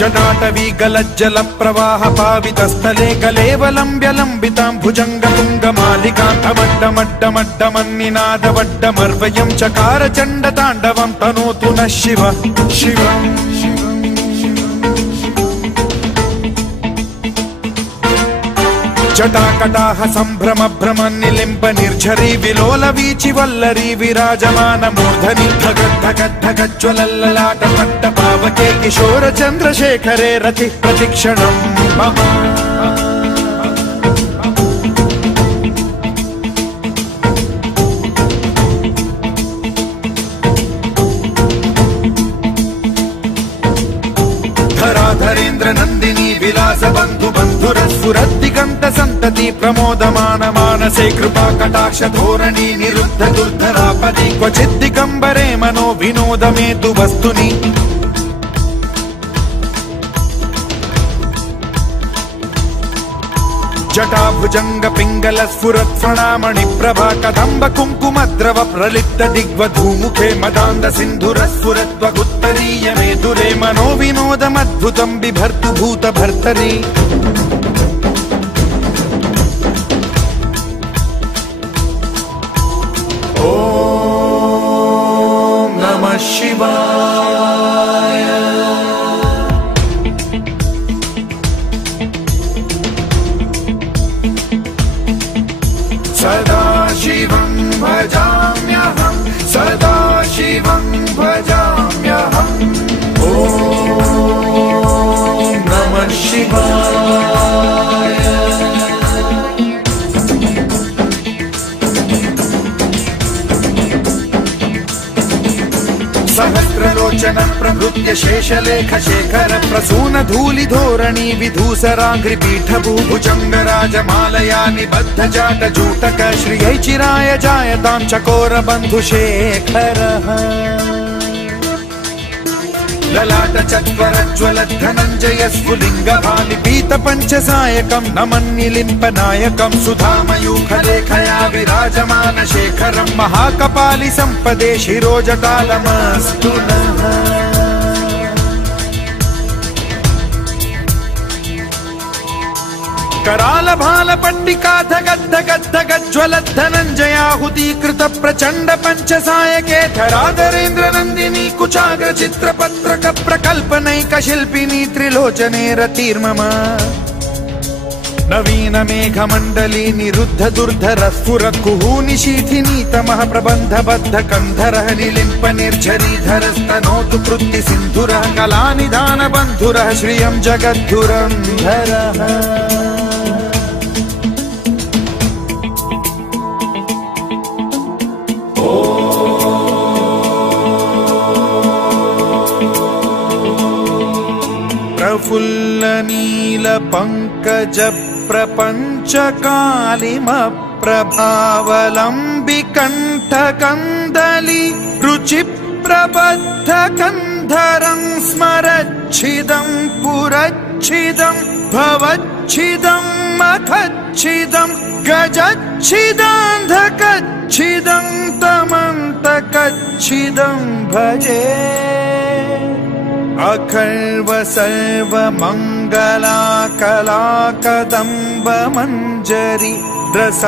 जटाटवी गलज्जल प्रवाह पावितस्थले कलेवलम्ब्य लम्बितां भुजङ्गतुङ्गमालिकान्तमड्डमड्डमड्डमन्निनादवड्डमर्वयं चकार चण्डताण्डवं तनोतु नः शिव शिवम् जटाकटाह सम्भ्रम भ्रम निलिम्ब निर्झरी विलोल वीचि वल्लरी विराजमान मूर्धनि धगद्धगद्धगज्ज्वलल्ललाट पट्ट पावके किशोर चन्द्रशेखरे रति प्रतिक्षणं मम धराधरेन्द्र नन्दिनी विलास बन्धु बन्धुरस्फुरद्दिगन्त सन्तति प्रमोदमान मानसे कृपा कटाक्ष धोरणी निरुद्ध दुर्धरापदि क्वचित् दिगम्बरे मनो विनोदमेतु वस्तुनि जटाभुजंग पिंगल स्फुरत् प्रणामणि प्रभा कदम्ब कुंकुमद्रव प्रलिप्त दिग्वधूमुखे मदान्द सिन्धुर स्फुरत्वगुत्तरीय मेधुरे मनो विनोदमद्भुतं बिभर्तु भूत भर्तरि ॐ नमः शिवाय। सदा शिवं भजाम्यहं सदा शिवं भजाम्यहम् ॐ नमः शिवाय। सहस्रलोचन प्रभृत्य शेषलेख शेखर प्रसून धूलि धोरणी विधूसराघ्रि पीठ भूभुजंग राजमालया निबद्ध जाट जूटक श्रियै चिराय जायतां चकोर बंधु शेखरः ललाट चत्वरज्वल धनञ्जय स्फुलिंग भालि पीत पंचसायकं नमन्निलिम्प नायकं सुधामयूखलेखया विराजमान शेखरं महाकपालि संपदे शिरोजटालमस्तु नः। कराल भाल पट्टिका धगद्धगद्धगज्ज्वलत् धनञ्जयाहुतीकृत प्रचण्ड पंचसायके धराधरेन्द्र नन्दिनी कुचाग्र चित्रपत्रक प्रकल्पनैक शिल्पिनी त्रिलोचने रतिर्मम नवीन मेघमण्डली निरुद्ध दुर्धर स्फुरत् कुहूनि शीथिनी तमः प्रबन्ध बद्ध कन्धरः निलिम्प निर्झरीधरस्तनोतु कृत्ति सिन्धुरः कलानिधान बन्धुरः श्रियं जगद्धुरन्धरः प्रफुल्ल नील पंकज प्रपंच कालिम प्रभावलंबि कंठ कंदली रुचि प्रबद्ध कंधरं स्मरच्छिदं पुरच्छिदं भवच्छिदं मखच्छिदं गजच्छिदान्धकच्छिदं तमन्तकच्छिदं भजे अखर्व सर्व मंगला कला कदम्ब मंजरी रस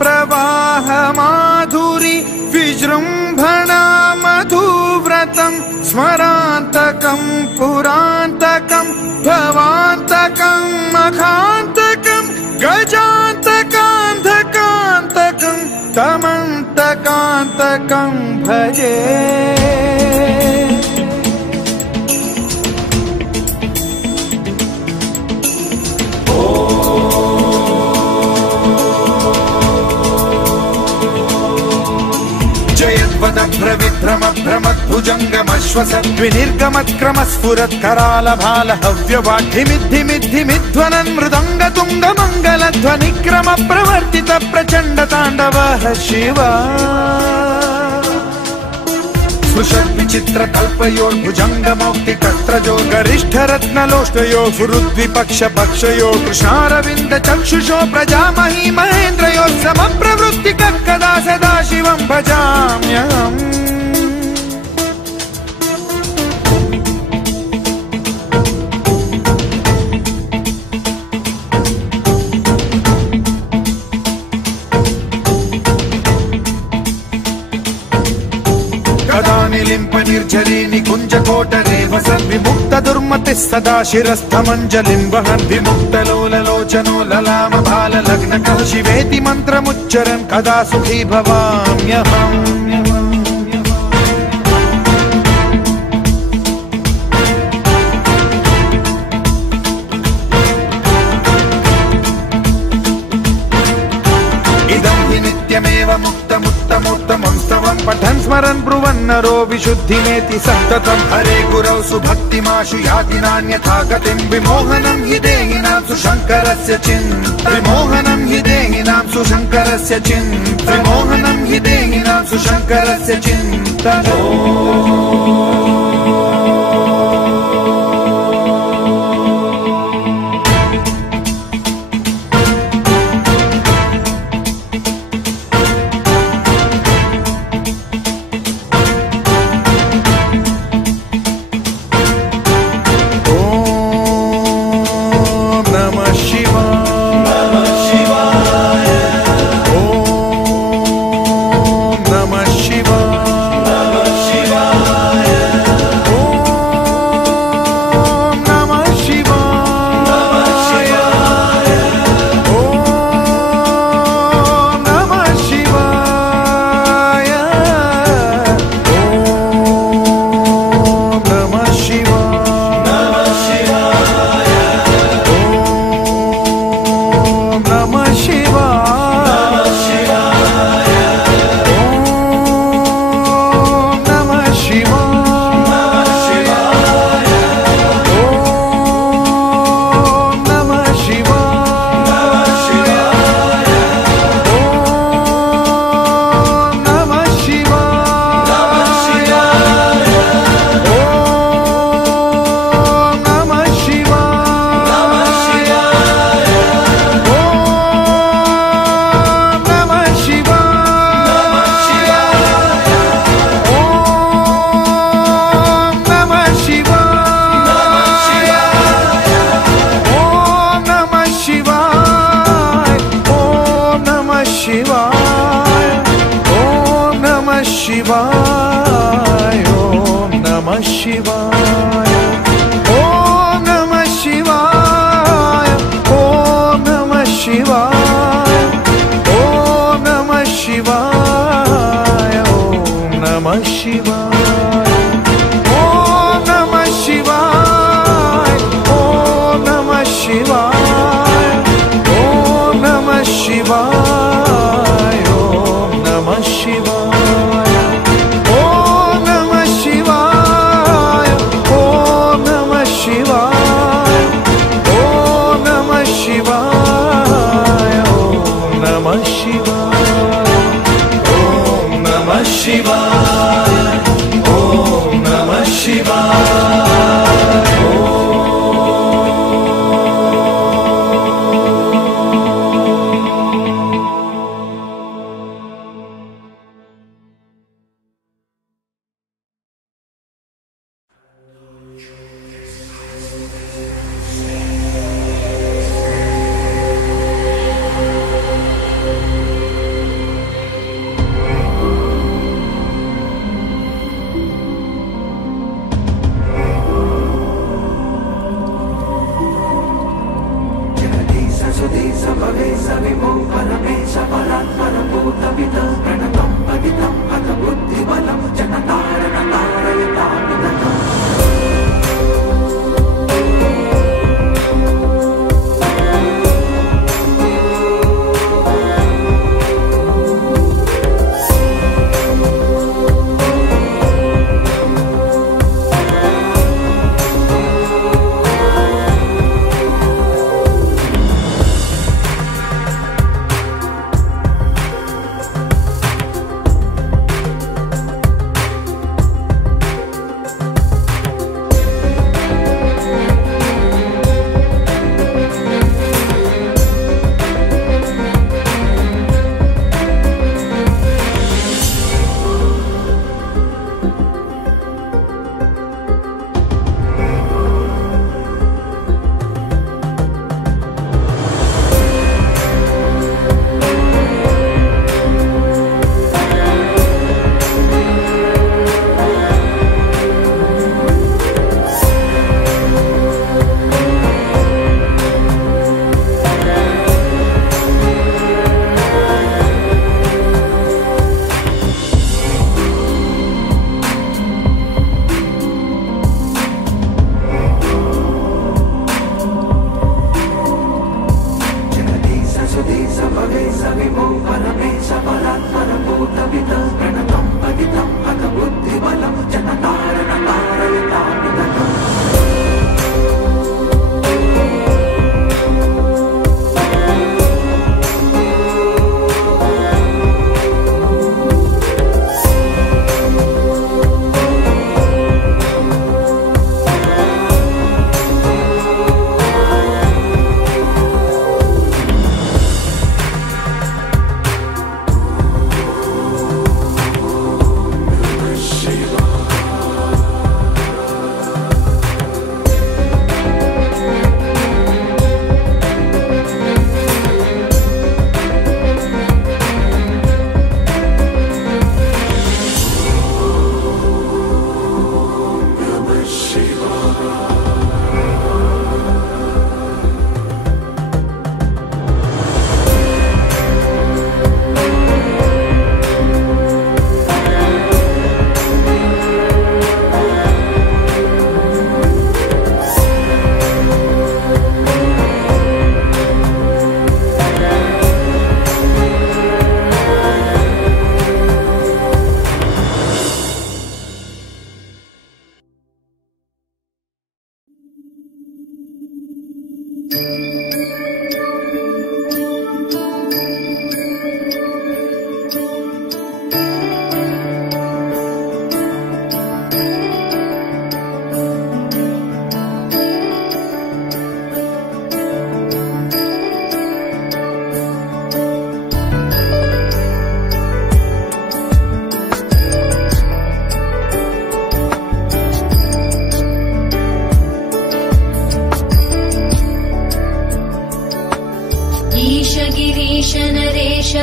प्रवाह माधुरी विजृंभणा मधुव्रतं स्मरान्तकं पुरान्तकं भवान्तकं मखान्तकं गजान्तकान्धकान्तकं तमन्तकान्तकं भजे विभ्रम भ्रमद्भुजङ्गमश्वसद्विनिर्गमत्क्रमस्फुरत्कराल भालहव्यवाढ्यमिद्धिमिद्धिमिध्वनन् मृदङ्गतुङ्गमङ्गलध्वनिक्रम प्रवर्तित प्रचण्ड ताण्डवः शिवा स्पृशद्विचित्र कल्पयोर्भुजङ्गमौक्ति कस्त्रजो गरिष्ठरत्नलोष्टयो फुरुद्विपक्ष पक्षयो कृष्णारविन्द चक्षुषो प्रजामही महेन्द्रयो समप्रवृत्तिकः कदा सदा शिवं भजाम्यहम् निलिम्प निर्झरी निकुञ्जकोटरे वसन् विमुक्त दुर्मतिः सदा शिरस्थमञ्जलिं वहन् विमुक्तलोललोचनो ललाम भाल लग्नकः शिवेति मन्त्रमुच्चरन् कदा सुखी भवाम्यहम् नित्यमेव मुक्तमुत्तमोत्तमं स्तवं पठन् स्मरन् ब्रुवन्नरो विशुद्धिमेति सन्ततं हरे गुरौ सुभक्तिमाशु याति नान्यथा गतिं विमोहनं हि देहिनां सुशङ्करस्य विमोहनं हि देहिनां सुशङ्करस्य विमोहनं हि देहिनां सुशङ्करस्य चिन्तनो Om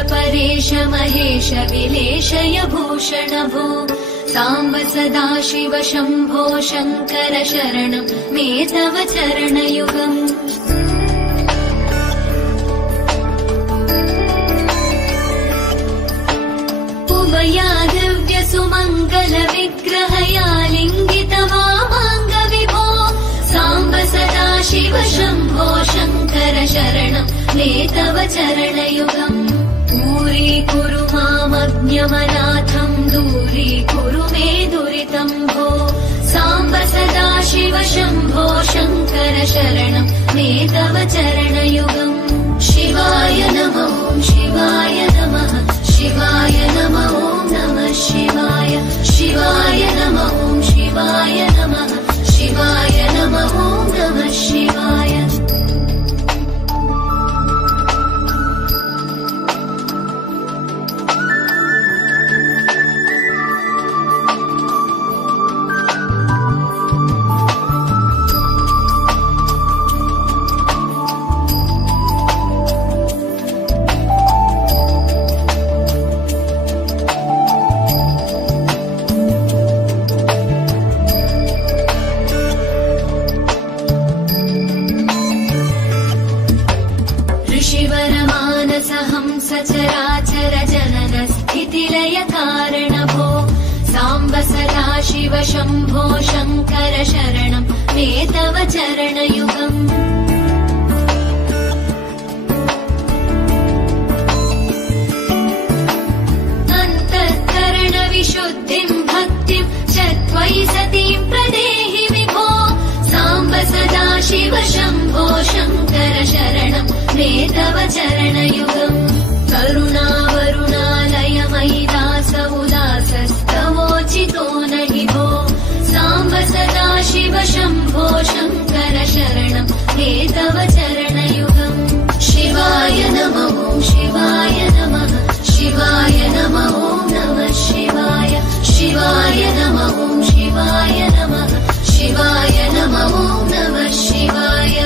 परेश महेश विलेशय भूषण भो साम्ब सदाशिव शम्भो शङ्कर शरणं मे तव चरणयुगम् उमया दिव्य सुमङ्गल विग्रहया लिङ्गित वामाङ्ग विभो साम्ब सदाशिव शम्भो शङ्कर शरणं मे तव चरणयुगम् दूरीकुरु मामज्ञमनाथं दूरीकुरु मे दुरितं भो साम्ब सदाशिव शम्भो शङ्कर शरणं मे तव चरणयुगम् शिवाय नमः शिवाय नमः शिवाय नमः नमः शिवाय शिवाय नमः शिवाय नमः शिवाय नमः नमः शिवाय सचराचर जनन स्थितिलय कारण भो साम्ब सदाशिव शम्भो शङ्कर शरणं मे तव चरणयुगम् अन्तःकरण विशुद्धिं भक्तिं च त्वयि सतीं प्रदेहि विभो साम्ब सदाशिव शम्भो शङ्कर शरणं मे तव चरणयुगम् करुणावरुणालय मयि दास उदासस्तवोचितो न हि भो साम्ब सदाशिव शम्भो शङ्कर शरणं मे तव चरणयुगम् शिवाय नमः शिवाय नमः शिवाय नमः नमः शिवाय शिवाय नमः शिवाय नमः शिवाय नमः नमः शिवाय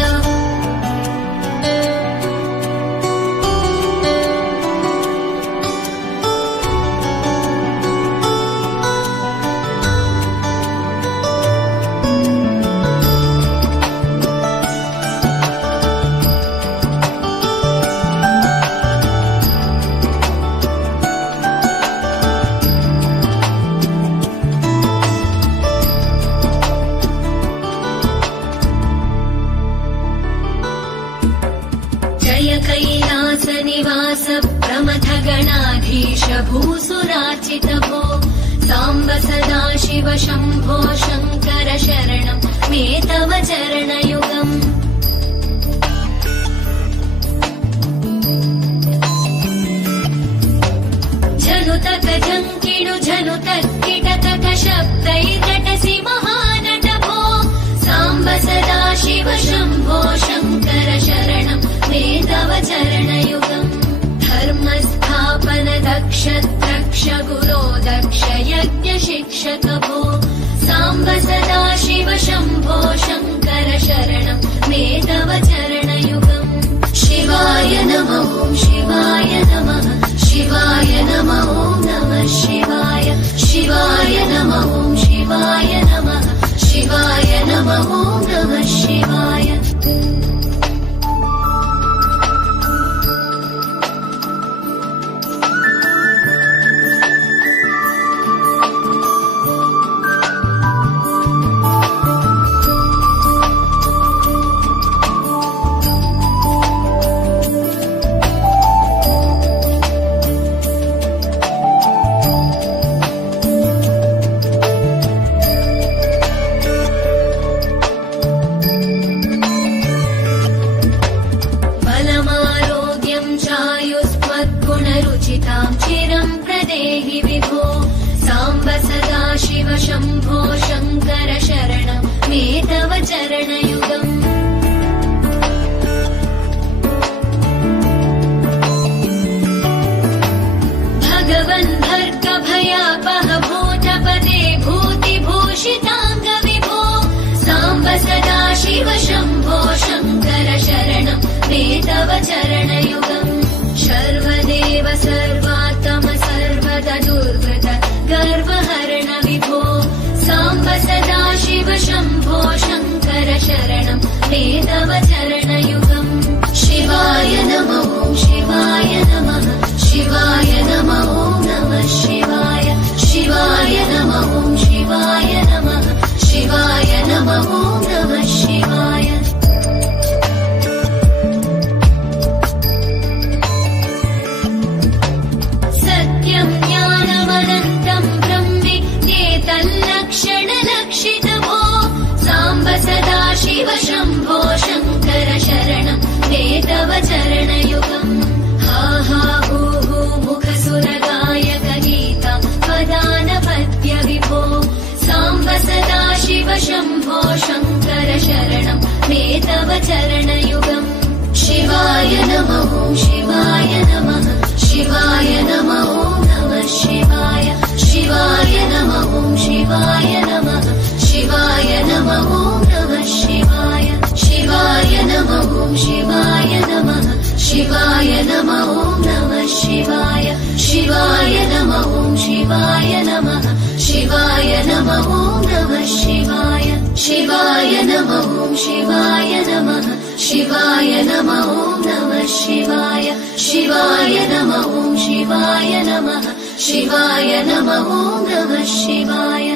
कैलासनिवास प्रमथ गणाधीश भूसुरार्चित भो साम्ब सदाशिव शम्भो शङ्कर शरणं मे तव चरणयुगम् झनुतक झङ्किणु झनुतक किटकट शब्दैकटसि महानट भो साम्ब सदाशिव शम्भो शङ्कर शरणं मे तव चरणयुगम् धर्मस्थापन दक्ष द्रक्ष गुरो दक्ष यज्ञ शिक्षक भो साम्ब सदाशिव शम्भो शङ्कर शरणं मे तव चरणयुगम् शिवाय नमः शिवाय नमः शिवाय नमः नमः शिवाय शिवाय नमः शिवाय नमः शिवाय नमः नमः ॐ नमः शिवाय। चिरं प्रदेहि विभो साम्ब सदा शिव शम्भो शङ्कर शरणं मे तव चरणयुगम्। भगवन् भर्गभयापह भूतपते भूतिभूषिताङ्ग विभो साम्ब सदा शिव शम्भो शङ्कर शरणं मे तव चरणयुगम्। सर्वदेव सर्वात्म सर्वदा दुर्गत गर्वहरण विभो साम्ब सदा शिव शम्भो शङ्कर शरणं मे तव चरणयुगम्। शिवाय नमः ॐ शिवाय नमः शिवाय नमः ॐ नमः शिवाय। शिवाय नमः ॐ शिवाय नमः शिवाय नमः ॐ नमः शिवाय। ज्ञानमनन्तं ब्रह्मेत्येतल्लक्षणलक्षितभो साम्ब सदा शिव शम्भो शङ्कर शरणं मे तव चरणयुगम्। हा हा हू हू मुखसुरगायक गीता पदानपद्य विभो साम्ब सदा शिव शम्भो शङ्कर शरणं मे तव चरणयुगम्। शिवाय नमः ॐ शिवाय नमः शिवाय नमः ॐ नमः शिवाय। शिवाय नमः ॐ शिवाय नमः शिवाय नमः ॐ नमः शिवाय। शिवाय नमः ॐ शिवाय नमः शिवाय नमः ॐ नमः शिवाय। शिवाय नमः ॐ शिवाय नमः शिवाय नमः ॐ नमः शिवाय। शिवाय नमः ॐ शिवाय नमः शिवाय नमः ॐ नमः शिवाय। शिवाय नमः ॐ शिवाय नमः शिवाय नमः ॐ नमः शिवाय।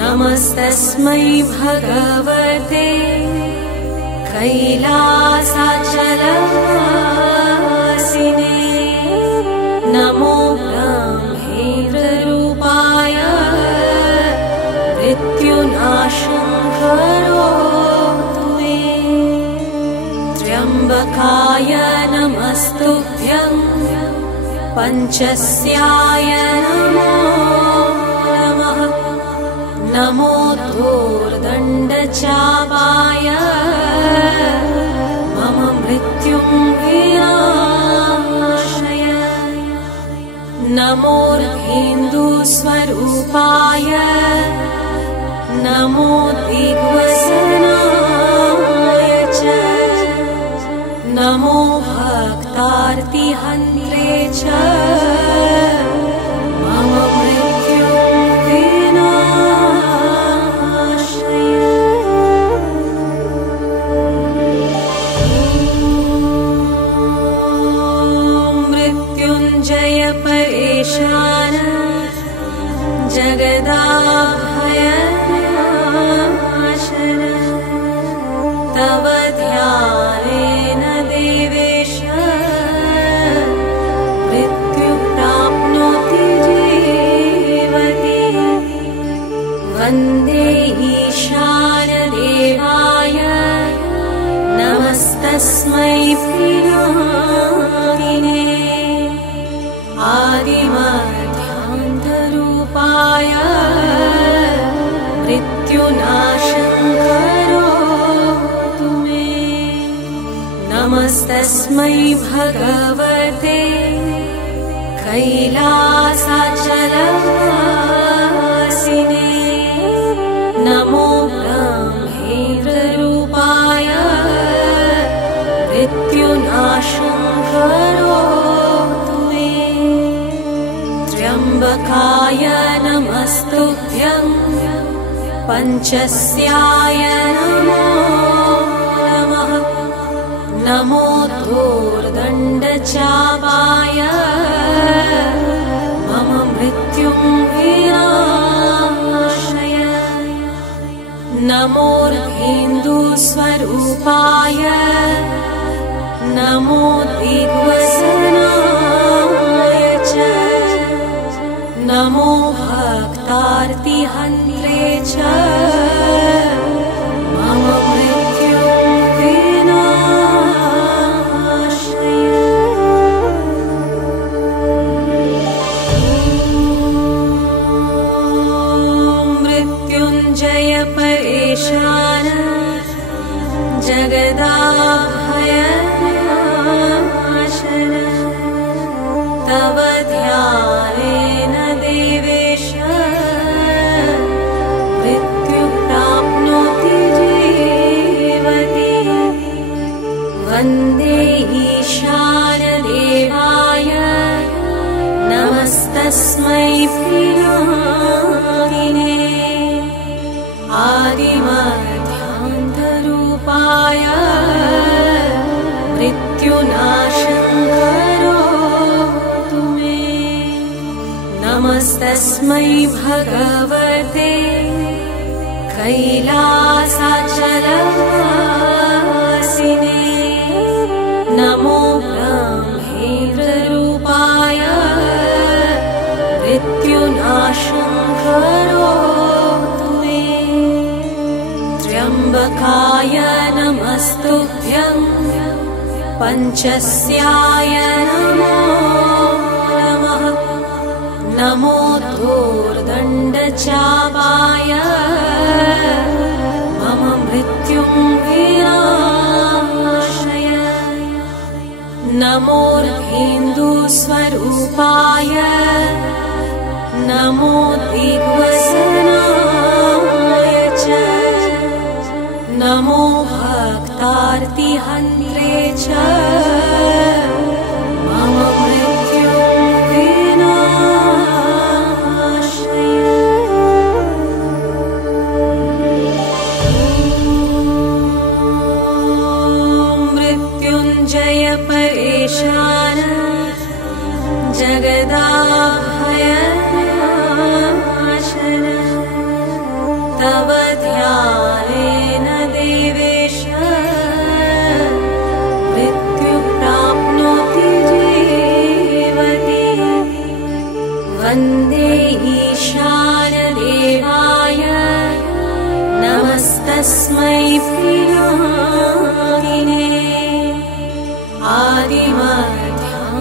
नमस्तस्मै भगवते कैलासाचलवासिने नमो ब्रह्मेन्द्ररूपाय मृत्युनाशं करोतु मे। त्र्यम्बकाय नमस्तुभ्यं पञ्चस्याय नमो नमः। नमो धूर्दण्डचापाय मम मृत्युं विनाशय। नमोर्धेन्दुस्वरूपाय नमो दिग्वसनाय च नमो भक्तार्तिहन्त्रे च परेशान जगदाभयनाशन तव ध्यानेन देवेश मृत्यु प्राप्नोति जीवति वन्दे ईशान देवाय नमस्तस्मै प्रियामिने आदिमध्यान्तरूपाय मृत्युनाशं करोतु मे नमस्तस्मै भगवते कैलासाचलवासिने नमो ब्रह्मेन्द्ररूपाय मृत्युनाशं करोतु मे त्र्यम्बकाय नमस्तुभ्यं पञ्चस्याय नमो नमः नमो धूर्दण्डचापाय मम मृत्युं विनाशय नमोर्धेन्दुस्वरूपाय नमो दिग्वसनाय च नमो भक्तार्तिहन्त्रे च मम मृत्युं विनाशय मृत्युञ्जय परेशान जगदाभयनाशन तव ध्यानेन देवेश मृत्यु प्राप्नोति जीवति वन्दे ईशान देवाय नमस्तस्मै प्रियामिने आदिमध्यान्तरूपाय मृत्युनाशं करोतु मे नमस्तस्मै भगवते कैलासाचलवासिने नमो ब्रह्मेन्द्ररूपाय मृत्युनाशं करोतु मे त्र्यम्बकाय नमस्तुभ्यं पञ्चस्याय नमो नमः नमो धूर्दण्डचापाय मम मृत्युं विनाशय नमोर्धेन्दुस्वरूपाय नमो दिग्वसनाय च नमो भक्तार्तिहन्त्रे च मम मृत्युं विनाशय मृत्युञ्जय परेशान जगदाभयनाशन तव ध्यानेन देवेश मृत्यु प्राप्नोति जीवति वन्दे ईशान देवाय नमस्तस्मै प्रियामिने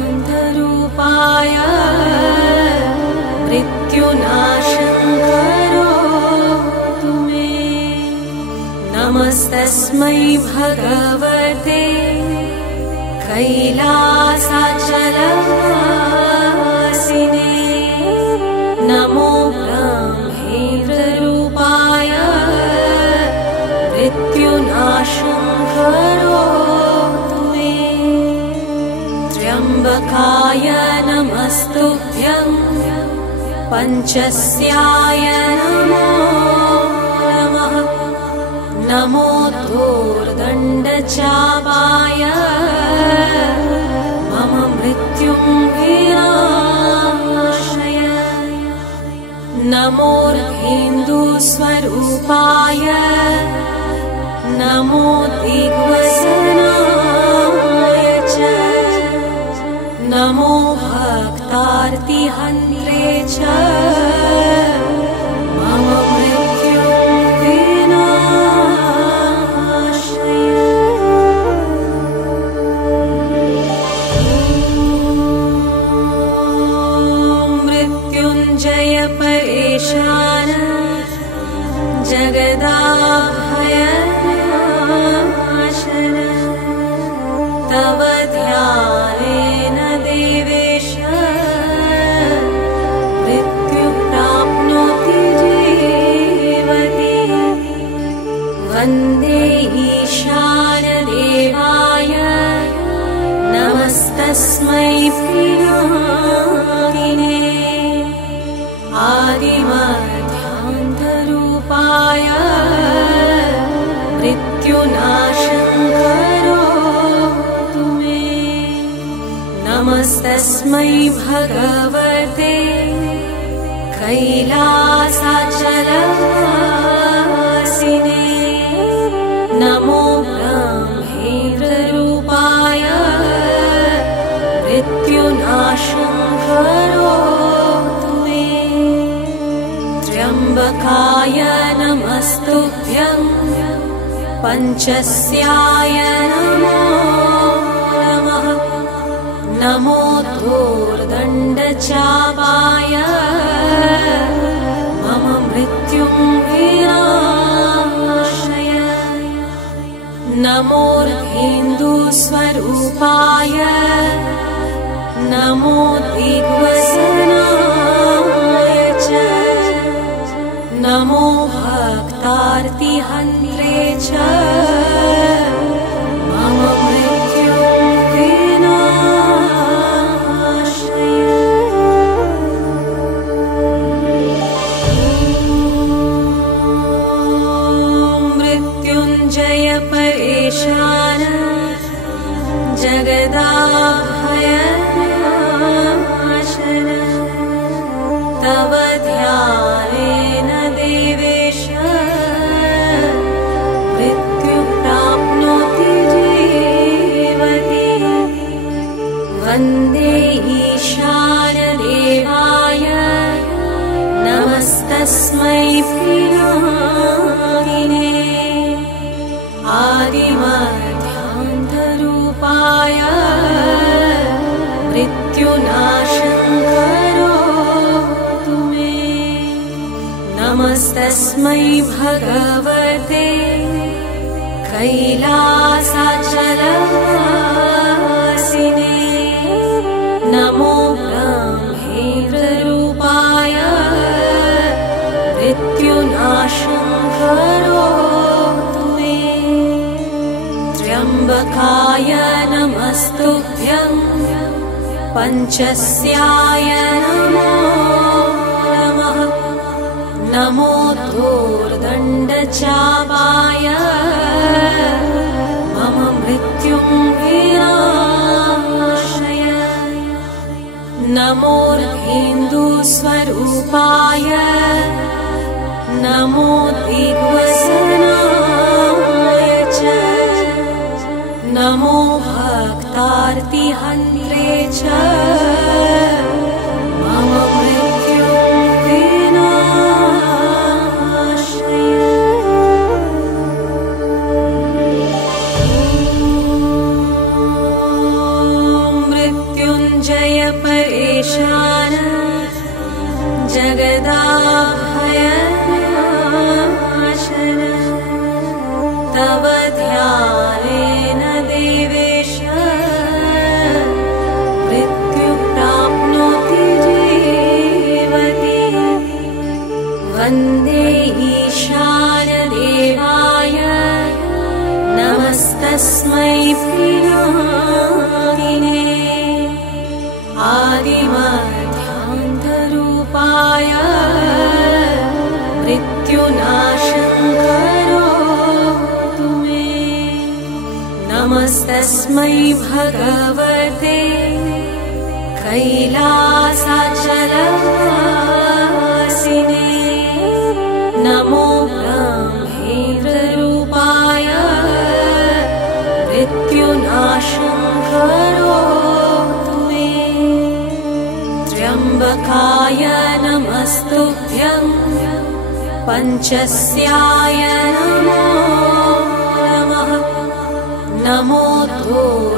आदिमध्यान्तरूपाय मृत्युनाशं करोतु मे नमस्तस्मै भगवते कैलासाचलवासिने नमो ब्रह्मेन्द्ररूपाय मृत्युनाशं करोतु मे त्र्यम्बकाय नमस्तुभ्यं पञ्चस्याय नमो नमः नमो धूर्दण्डचापाय मम मृत्युं विना नमोर्धेन्दुस्वरूपाय नमो दिग्वसनाय च नमो भक्तार्तिहन्त्रे च मम मृत्युविनाशाय। मृत्युञ्जय परेशान जगदाभयनाशन तव ध्यानेन देवेश मृत्युं प्राप्नोति जीवति। वन्दे ईशानदेवाय नमस्तस्मै पिनाकिने आदिमध्यान्तरूपाय मृत्युनाशं करोतु मे। नमस्तस्मै भगवते कैलासाचलवासिने नमो ब्रह्मेन्द्ररूपाय मृत्युनाशं करोतु मे। त्र्यम्बकाय नमस्तुभ्यं पञ्चस्याय नमो नमः। नमो धूर्दण्डचापाय मम मृत्युं विनाशय। नमोर्धेन्दुस्वरूपाय नमो दिग्वसनाय च नमो भक्तार्तिहन्त्रे च मम मृत्युं विनाशाय। मृत्युञ्जय परेशान जगदाभयनाशन तव ध्यानेन देवेश मृत्युं प्राप्नोति जीवति। वन्दे ईशानदेवाय नमस्तस्मै पिनाकिने आदिमध्यान्तरूपाय मृत्युनाशं करोतु मे। नमस्तस्मै भगवते कैलासाचलवासिने नमो ब्रह्मेन्द्ररूपाय मृत्युनाशं करोतु मे। त्र्यम्बकाय नमस्तुभ्यं पञ्चस्याय नमो नमः। नमो धूर्दण्डचापाय मम मृत्युं विनाशय। नमोर्धेन्दुस्वरूपाय नमो दिग्वसनाय च नमो भक्तार्तिहन्त्रे च मम मृत्युं विनाशय। मृत्युञ्जय परेशान जगदाभयनाशन तव ध्यानेन देवेश मृत्युं प्राप्नोति जीवति। वन्दे ईशानदेवाय नमस्तस्मै पिनाकिने आदिमध्यान्तरूपाय मृत्युनाशं करोतु मे। नमस्तस्मै भगवते कैलासाचलवासिने त्र्यम्बकाय नमस्तुभ्यं पञ्चस्याय नमो नमः। नमो धूर्दण्डचापाय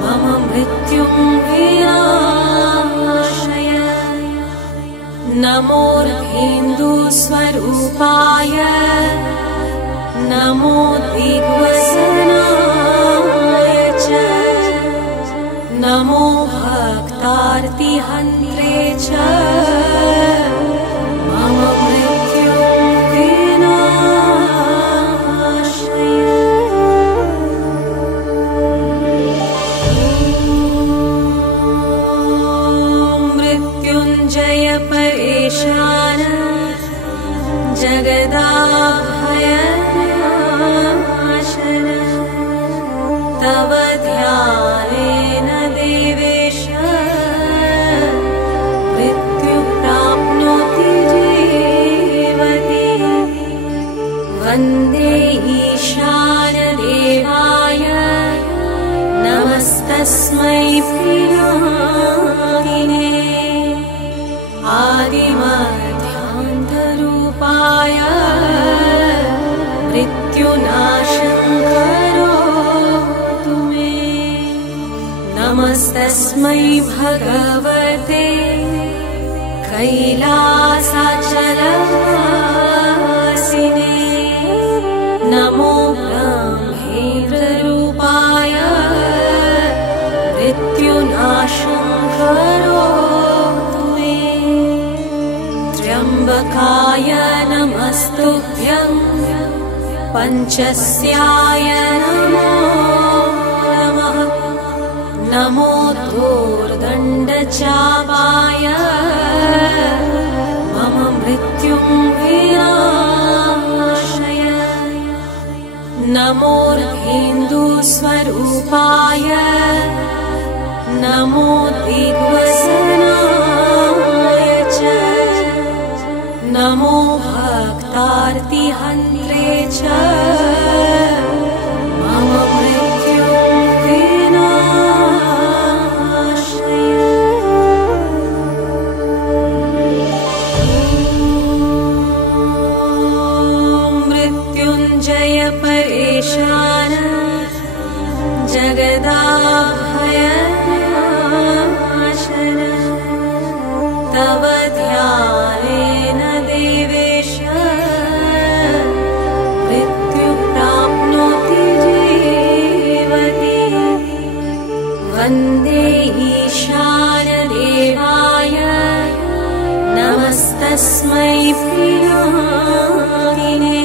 मम मृत्युं विनाशय। नमोर्धेन्दुस्वरूपाय नमो दिग्वसनाय च। नमो भक्तार्तिहन्त्रे च मम मृत्युं विनाशय। मृत्युञ्जय परेशान जगदाभयनाशन। तव ध्यानेन देवेश मृत्यु प्राप्नोति जीवति। वन्दे ईशानदेवाय नमस्तस्मै प्रियादिने। आदिमध्यान्तरूपाय मृत्युनाशं करोतु मे। नमस्तस्मै भगवते कैलासाचलवासिने। नमो ब्रह्मेन्द्ररूपाय मृत्युनाशं करोतु मे। त्र्यम्बकाय नमस्तुभ्यं पञ्चस्याय नमो नमः। नमो धूर्दण्डचापाय मम मृत्युं विनाशय। नमोर्धेन्दुस्वरूपाय नमो दिग्वसनाय च। नमो भक्तार्तिहन्त्रे च मम मृत्युं विनाशय। मृत्युञ्जय परेशान जगदाभयनाशन। तव ध्यानेन देवेश मृत्यु प्राप्नोति जीवति। वन्दे ईशानदेवाय नमस्तस्मै प्रियादिने।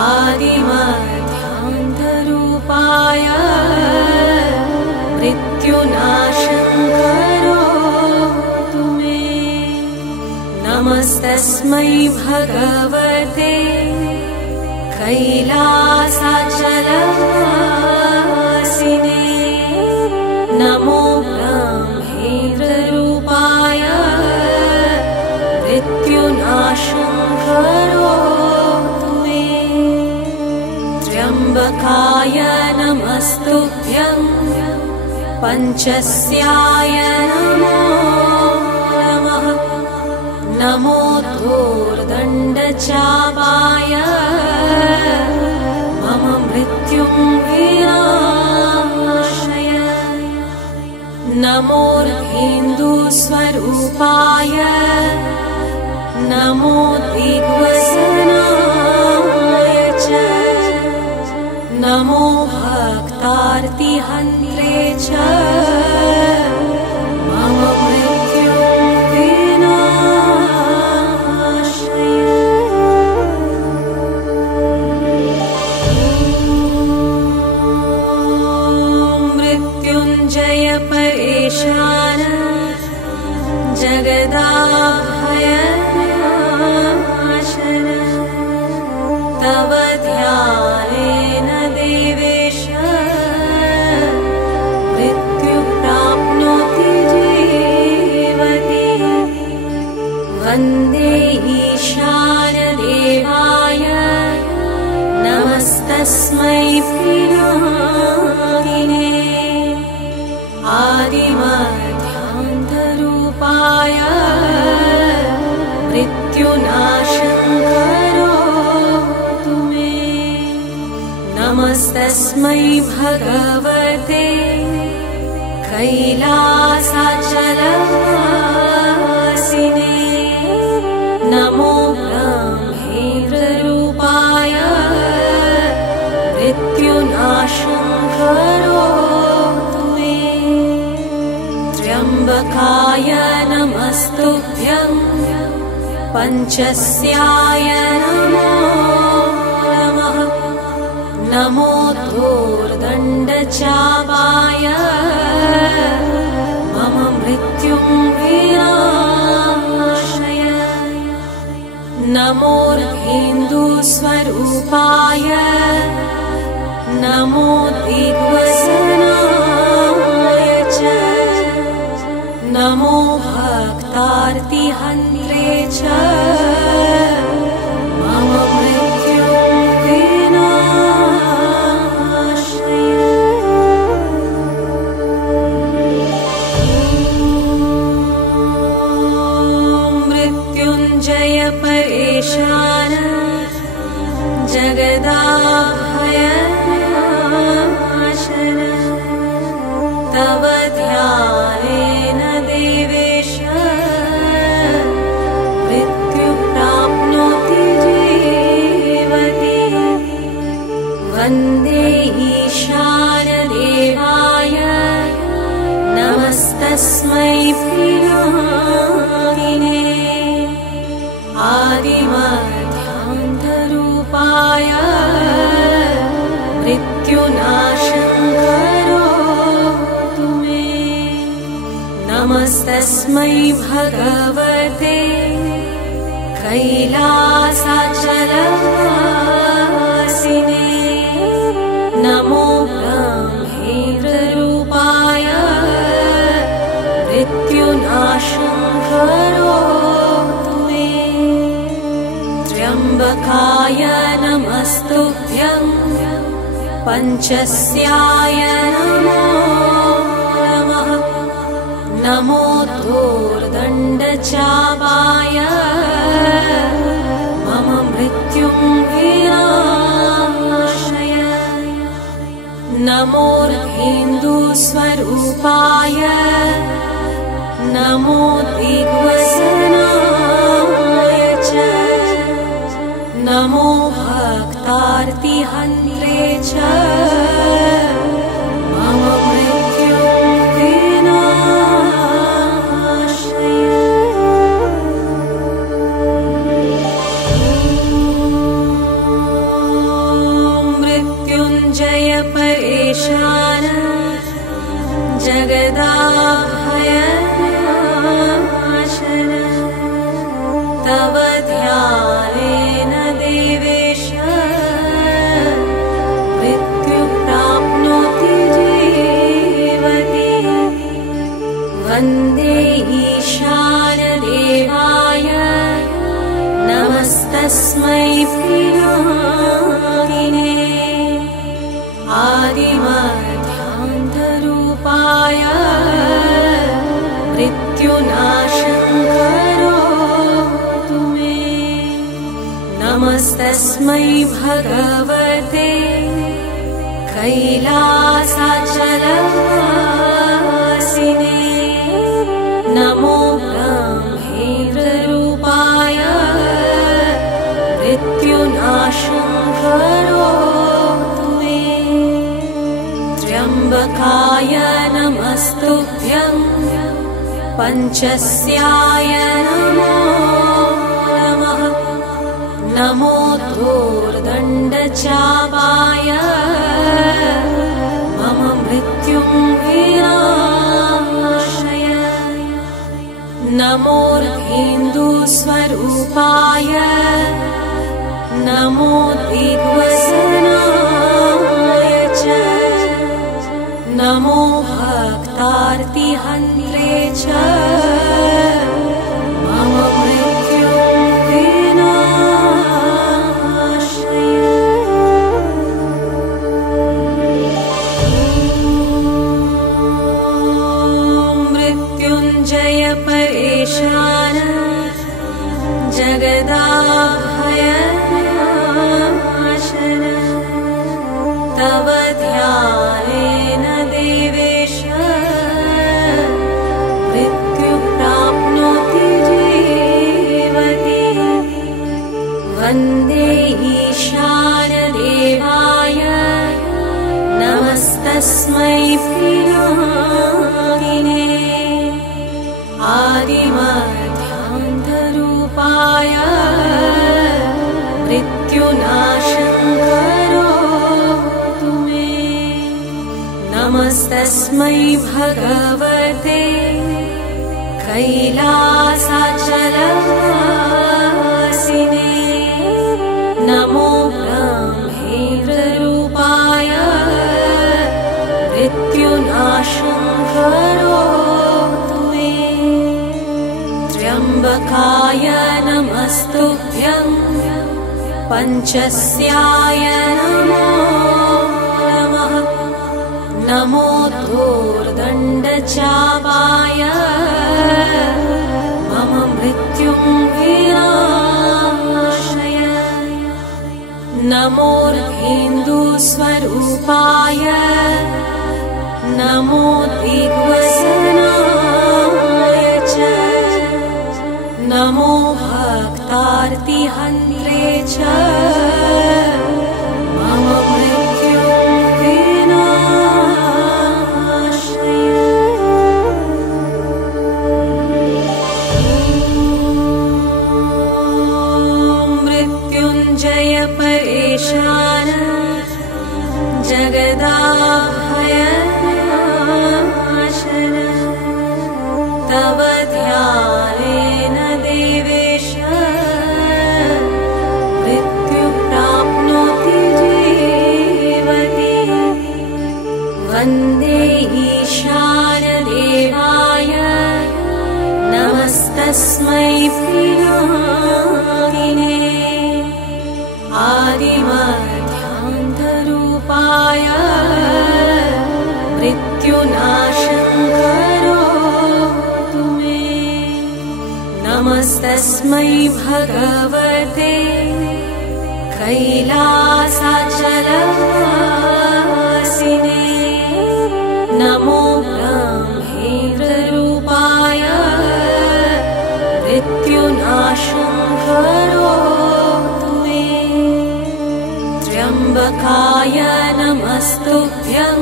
आदिमध्यान्तरूपाय मृत्युनाशं करोतु मे। नमस्तस्मै भगवते कैलासाचलवासिने। नमो ब्रह्मेन्द्ररूपाय मृत्युनाशं करोतु मे। त्र्यम्बकाय नमस्तुभ्यं पञ्चस्याय नमो नमः। नमो धूर्दण्डचापाय मम मृत्युं विनाशय। नमोर्धेन्दुस्वरूपाय नमो दिग्वसनाय च। नमो भक्तार्तिहन्त्रे च मम मृत्युं विनाशय। मृत्युञ्जय परेशान जगदाभयनाशन। तव ध्यानेन देवेश मृत्यु प्राप्नोति जीवति। वन्दे ईशानदेवाय नमस्तस्मै प्रियादिने। आदिमध्यान्तरूपाय मृत्युनाशं करोतु मे। नमस्तस्मै भगवते कैलासाचलवासिने। नमो ब्रह्मेन्द्ररूपाय मृत्युनाशं करोतु मे। त्र्यम्बकाय नमस्तुभ्यं पञ्चस्याय नमो नमः। नमो धूर्दण्डचापाय मम मृत्युं विनाशय। नमोर्धेन्दुस्वरूपाय नमो दिग्वसनाय च। नमो भक्तार्तिहन्त्रे च मम मृत्युं विनाशय। मृत्युञ्जय परेशान जगदाभयनाशन। तव ध्यानेन देवेश मृत्युं प्राप्नोति जीवति। वन्दे ईशानदेवाय नमस्तस्मै पिनाकिने। आदिमध्यान्तरूपाय मृत्युनाशं करोतु मे। नमस्तस्मै भगवते कैलासाचलवासिने। नमो ब्रह्मेन्द्ररूपाय मृत्युनाशं करोतु मे। त्र्यम्बकाय नमस्तुभ्यं पञ्चस्याय नमो नमः। नमो धूर्दण्डचापाय मम मृत्युं विनाशय। नमोर्धेन्दुस्वरूपाय नमो दिग्वसनाय च। नमो भक्तार्तिहन्त्रे च मम मृत्युं विनाशय। मृत्युञ्जय परेशान जगदाभयनाशन। तव ध्यानेन देवेश मृत्युं प्राप्नोति जीवति। वन्दे ईशानदेवाय नमस्तस्मै पिनाकिने। आदिमध्यान्तरूपाय मृत्युनाशं करोतु मे। नमस्तस्मै भगवते कैलासाचलवासिने। नमो ब्रह्मेन्द्ररूपाय मृत्युनाशं करोतु मे। त्र्यम्बकाय नमस्तुभ्यं पञ्चस्याय नमो नमः। नमो धूर्दण्डचापाय मम मृत्युं विनाशय। नमोर्धेन्दुस्वरूपाय नमो दिग्वसनाय च। नमो भक्तार्तिहन्त्रे च मम मृत्युं विनाशय। वन्दे ईशानदेवाय नमस्तस्मै प्रियादिने आदिमध्यान्तरूपाय मृत्युनाशङ्करोतु मे नमस्तस्मै भगवते कैलासाचलवासिने नमो ब्रह्मेन्द्ररूपाय मृत्युनाशङ्करोतु मे त्र्यम्बकाय नमस्तुभ्यं पञ्चस्याय नमो नमः नमो धूर्दण्डचापाय मम मृत्युं विनाशय नमोर्धेन्दुस्वरूपाय नमो दिग्वसनाय च नमो भक्तार्तिहन्त्रे च मम मृत्युं विनाशय मृत्युञ्जय परेशान जगदाभयनाशन तव ध्यानेन देवेश मृत्युं प्राप्नोति जीवति वन्दे ईशानदेवाय नमस्तस्मै प्रियादिने आदिमध्यान्तरूपाय मृत्युनाशङ्करोतु मे नमस्तस्मै भगवते कैलासाचलवासिने नमो ब्रह्मेन्द्ररूपाय मृत्युनाशङ्करोतु मे त्र्यम्बकाय नमस्तुभ्यं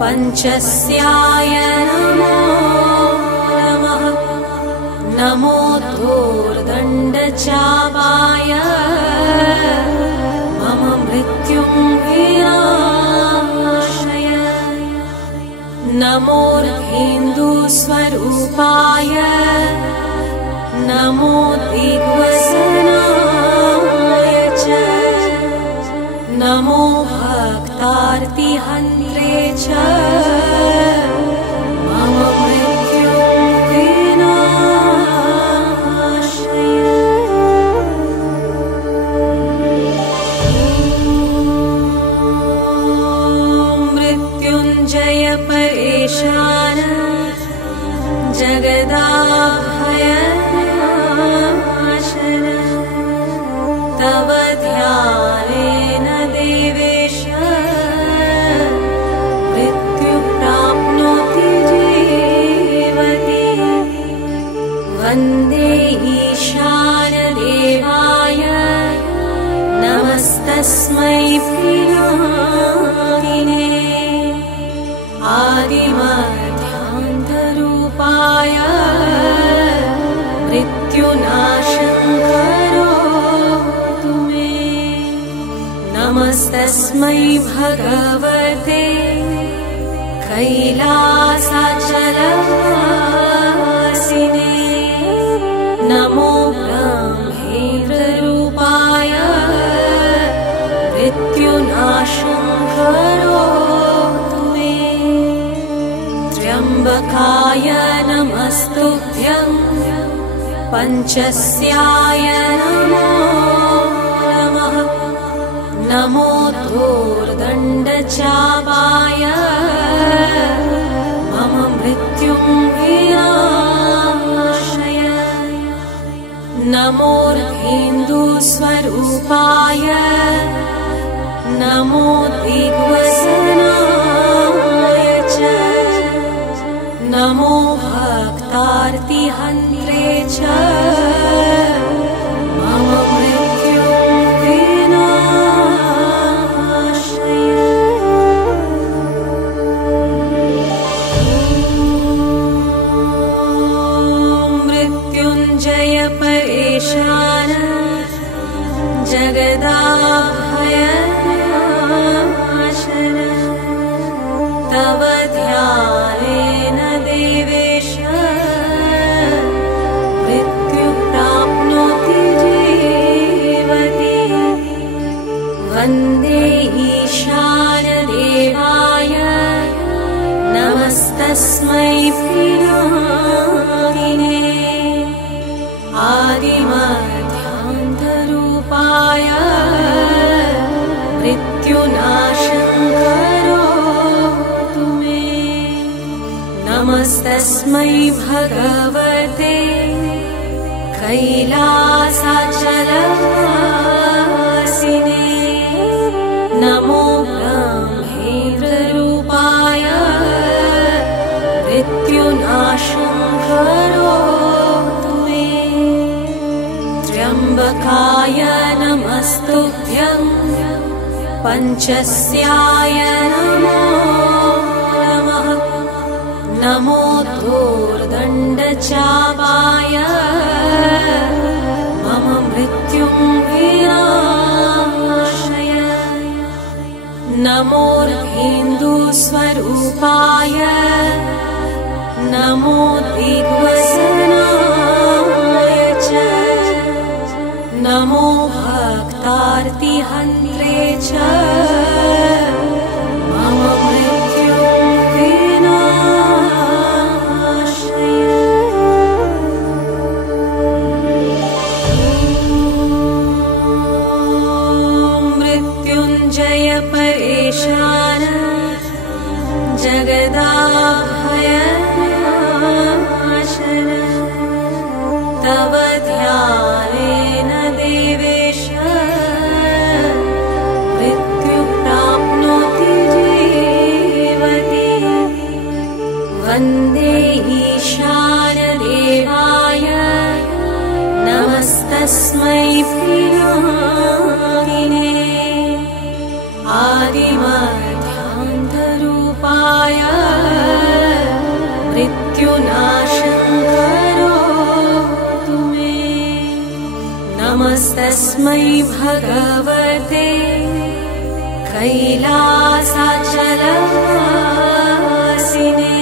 पञ्चस्याय नमो नमः नमो धूर्दण्डचापाय मम मृत्युं विनाशय नमोर्धेन्दुस्वरूपाय नमो दिग्वसनाय च नमो भक्तार्तिहन्त्रे च मम मृत्युं विनाशय मृत्युञ्जय परेशान जगदाभयनाशन तव ध्यानेन देवेश मृत्युं प्राप्नोति जीवति वन्दे ईशानदेवाय नमस्तस्मै प्रियादिने आदिमध्यान्तरूपाय मृत्युनाशङ्करोतु मे नमस्तस्मै भगवते कैलासाचलवासिने नमो ब्रह्मेन्द्ररूपाय मृत्युनाशङ्करोतु मे त्र्यम्बकाय नमस्तुभ्यं पञ्चस्याय नमो नमः नमो धूर्दण्डचापाय मम मृत्युं विनाशय नमोर्धेन्दुस्वरूपाय नमो दिग्वसनाय च नमो भक्तार्तिहन्त्रे च मम मृत्युं नमस्तस्मै प्रियामिने आदिमध्यान्तरूपाय मृत्युनाशं करोतु मे। नमस्तस्मै भगवते कैलासाचलवासिने नमो ब्रह्मेन्द्ररूपाय मृत्युनाशं करोतु मे। त्र्यम्बकाय नमस्तुभ्यं पञ्चस्याय नमो नमः। नमो धूर्दण्डचापाय मम मृत्युं विनाशय। नमोर्धेन्दुस्वरूपाय नमो दिग्वसनाय च नमो भक्तार्तिहन्त्रे च मम मृत्युं विनाशय। मृत्युञ्जय परेशान जगदाभय नाशन तव ध्यानेन देवेश मृत्यु प्राप्नोति जीवति। वन्दे ईशानदेवाय नमस्तस्मै प्रियामिने आदिमध्यान्तरूपाय मृत्युनाशं करोतु मे। नमस्तस्मै भगवते कैलासाचलवासिने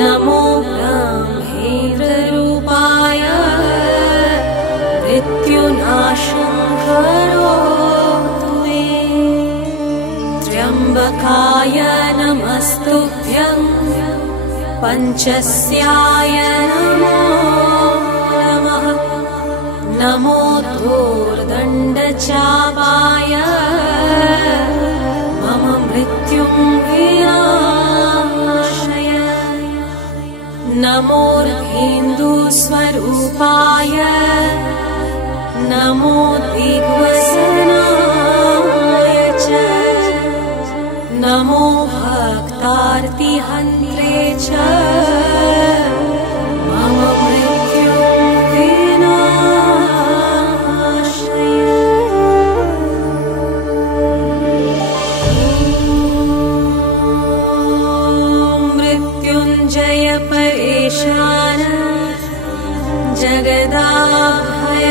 नमो ब्रह्मेन्द्ररूपाय मृत्युनाशं करोतु मे। त्र्यम्बकाय नमस्तुभ्यं पञ्चस्याय नमो नमः। नमो धूर्दण्डचापाय मम मृत्युं विनाशय। नमोर्धेन्दुस्वरूपाय नमो दिग्वसनाय च नमो भक्तार्तिहन्त्रे च मम मृत्युं विनाशय। मृत्युञ्जय परेशान जगदाभय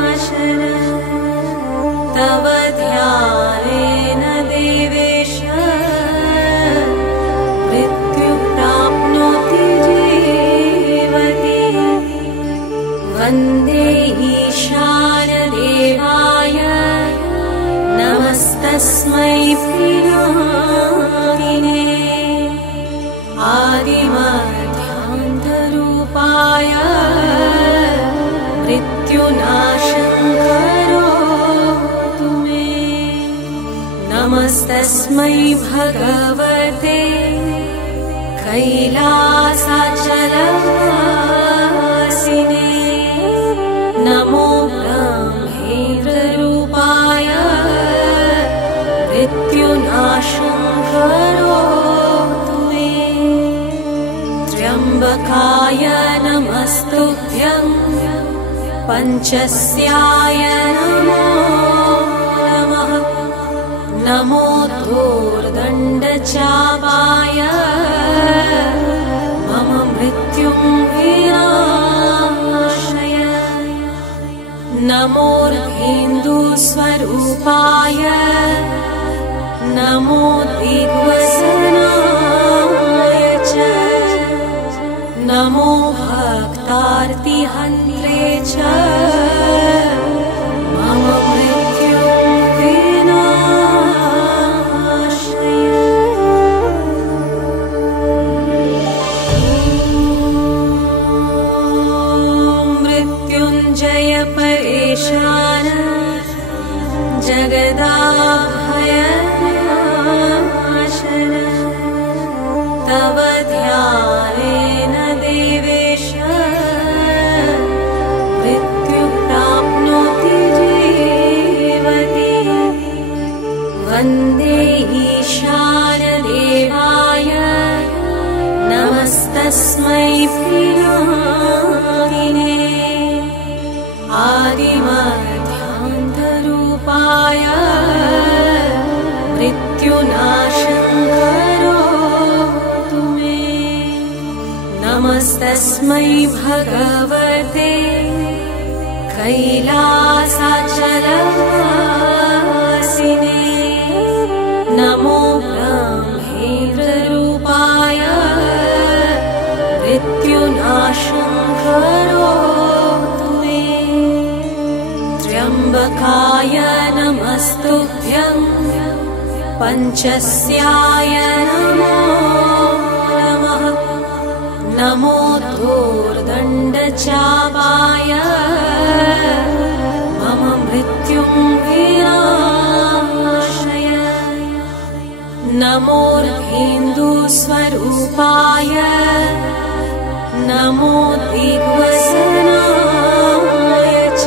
नाशन तव ध्यानेन देवेश मृत्यु प्राप्नोति जीवति। वन्दे ईशानदेवाय नमस्तस्मै प्रियामिने आदिमध्यान्तरूपाय मृत्युनाशं करोतु मे। नमस्तस्मै भगवते कैलासाचलवासिने नमो ब्रह्मेन्द्ररूपाय मृत्युनाशं करोतु मे। त्र्यम्बकाय नमस्तुभ्यं पञ्चस्याय नमो नमः। नमो धूर्दण्डचापाय मम मृत्युं विनाशय। नमोर्धेन्दुस्वरूपाय नमो दिग्वसनाय च नमो भक्तार्तिहन्त्रे च मम मृत्युं विनाशय। तव ध्यानेन देवेश मृत्युं प्राप्नोति जीवति। वन्दे ईशानदेवाय नमस्तस्मै प्रियारिणे आदिमध्यान्तरूपाय मृत्युनाशं करोतु मे। नमस्तस्मै भगवते कैलासाचलवासिने नमो ब्रह्मेन्द्ररूपाय मृत्युनाशं करोतु मे। त्र्यम्बकाय नमस्तुभ्यं पञ्चस्याय नमो नमः। नमो धूर्दण्डचापाय मम मृत्युं विनाशय। नमोर्धेन्दुस्वरूपाय नमो दिग्वसनाय च।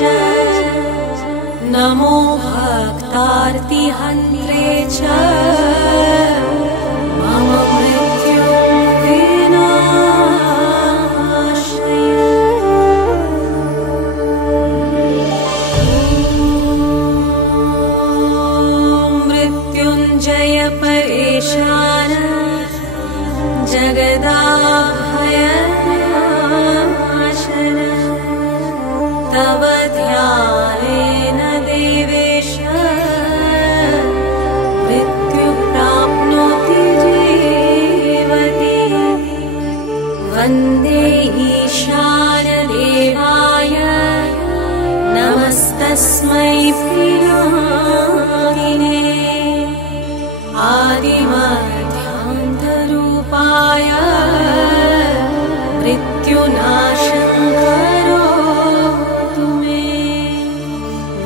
नमो भक्तार्तिहन्त्रे च मम मृत्युं विनाशय। मृत्युञ्जय परेशान जगदाभयनाशन तव ध्यानेन देवेश मृत्युं प्राप्नोति जीवति। वन्दे ईशानदेवाय नमस्तस्मै प्रियारिणे आदिमध्यान्तरूपाय मृत्युनाशं करोतु मे।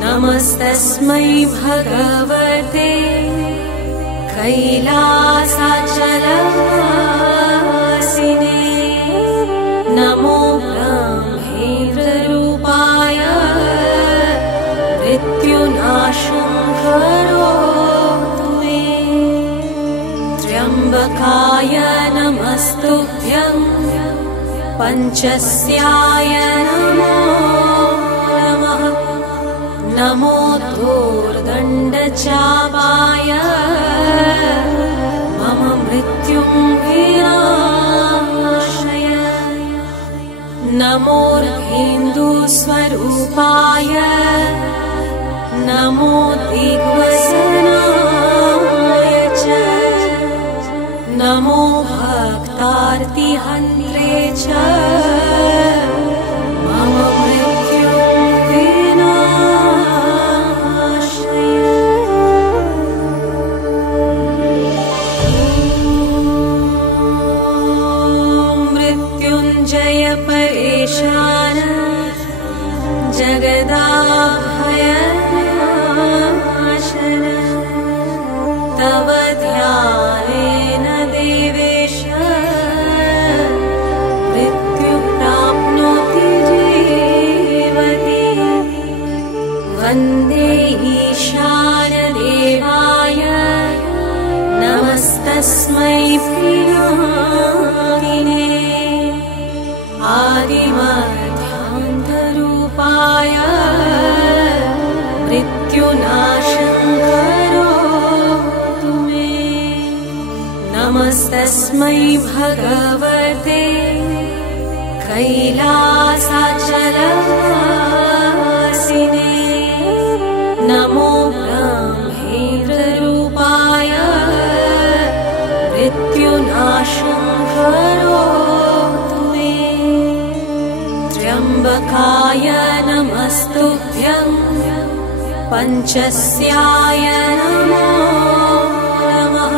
नमस्तस्मै भगवते कैलासाचलवासिने नमो ब्रह्मेन्द्ररूपाय मृत्युनाशं करोतु मे। त्र्यम्बकाय नमस्तुभ्यं पञ्चस्याय नमो नमः। नमो धूर्दण्डचापाय मम मृत्युं विनाशय। नमोर्धेन्दुस्वरूपाय नमो दिग्वसनाय च। नमो भक्तार्तिहन्त्रे च मम मृत्युं विनाशय। मृत्युञ्जय परेशान जगदाभयनाशन तव ध्यानेन देवेश मृत्युं प्राप्नोति जीवति। वन्दे ईशानदेवाय नमस्तस्मै प्रियारिणे आदिमध्यान्तरूपाय मृत्युनाशं करोतु मे। नमस्तस्मै भगवते कैलासाचलवासिने नमो ब्रह्मेन्द्ररूपाय मृत्युनाशं करोतु मे। त्र्यम्बकाय नमस्तुभ्यं पञ्चस्याय नमो नमः।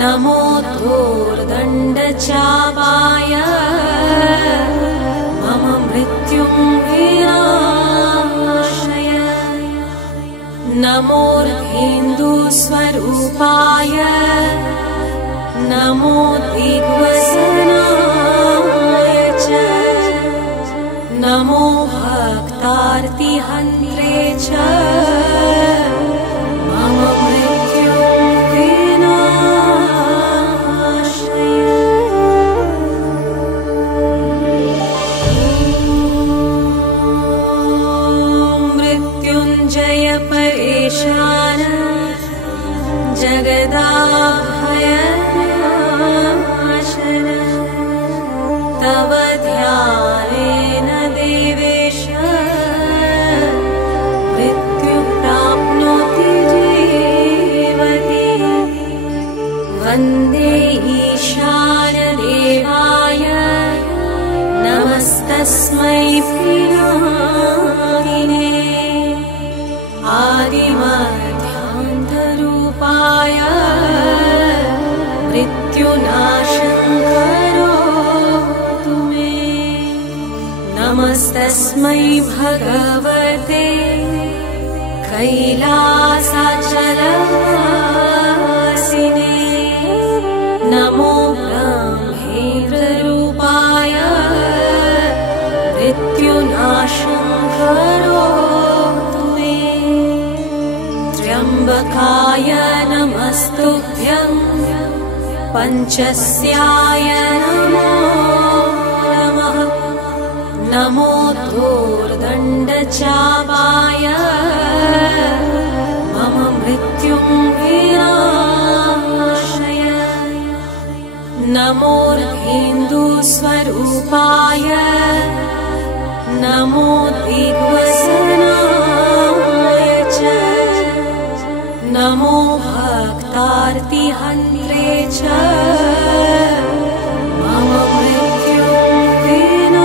नमो धूर्दण्डचापाय मम मृत्युं विनाशय। नमोर्धेन्दुस्वरूपाय नमो दिग्वसनाय च नमो भक्तार्तिहन्त्रे च मम मृत्युविनाशय मृत्युञ्जय परेशान जगदाभय तव ध्यानेन देवेश मृत्यु प्राप्नोति जीवति वन्दे ईशानदेवाय नमस्तस्मै पिनाकिने आदिमध्यान्तरूपाय मृत्युनाशं करोतु मे नमस्तस्मै भगवते कैलासाचलवासिने नमो ब्रह्मेन्द्ररूपाय मृत्युनाशं करोतु मे त्र्यम्बकाय नमस्तुभ्यं पञ्चस्याय नमो नमः नमो धूर्दण्डचापाय मम मृत्युं विनाशय नमोर्धेन्दुस्वरूपाय नमो दिग्वसनाय च नमो भक्तार्तिहन्त्रे च मम मृत्युं विनाशय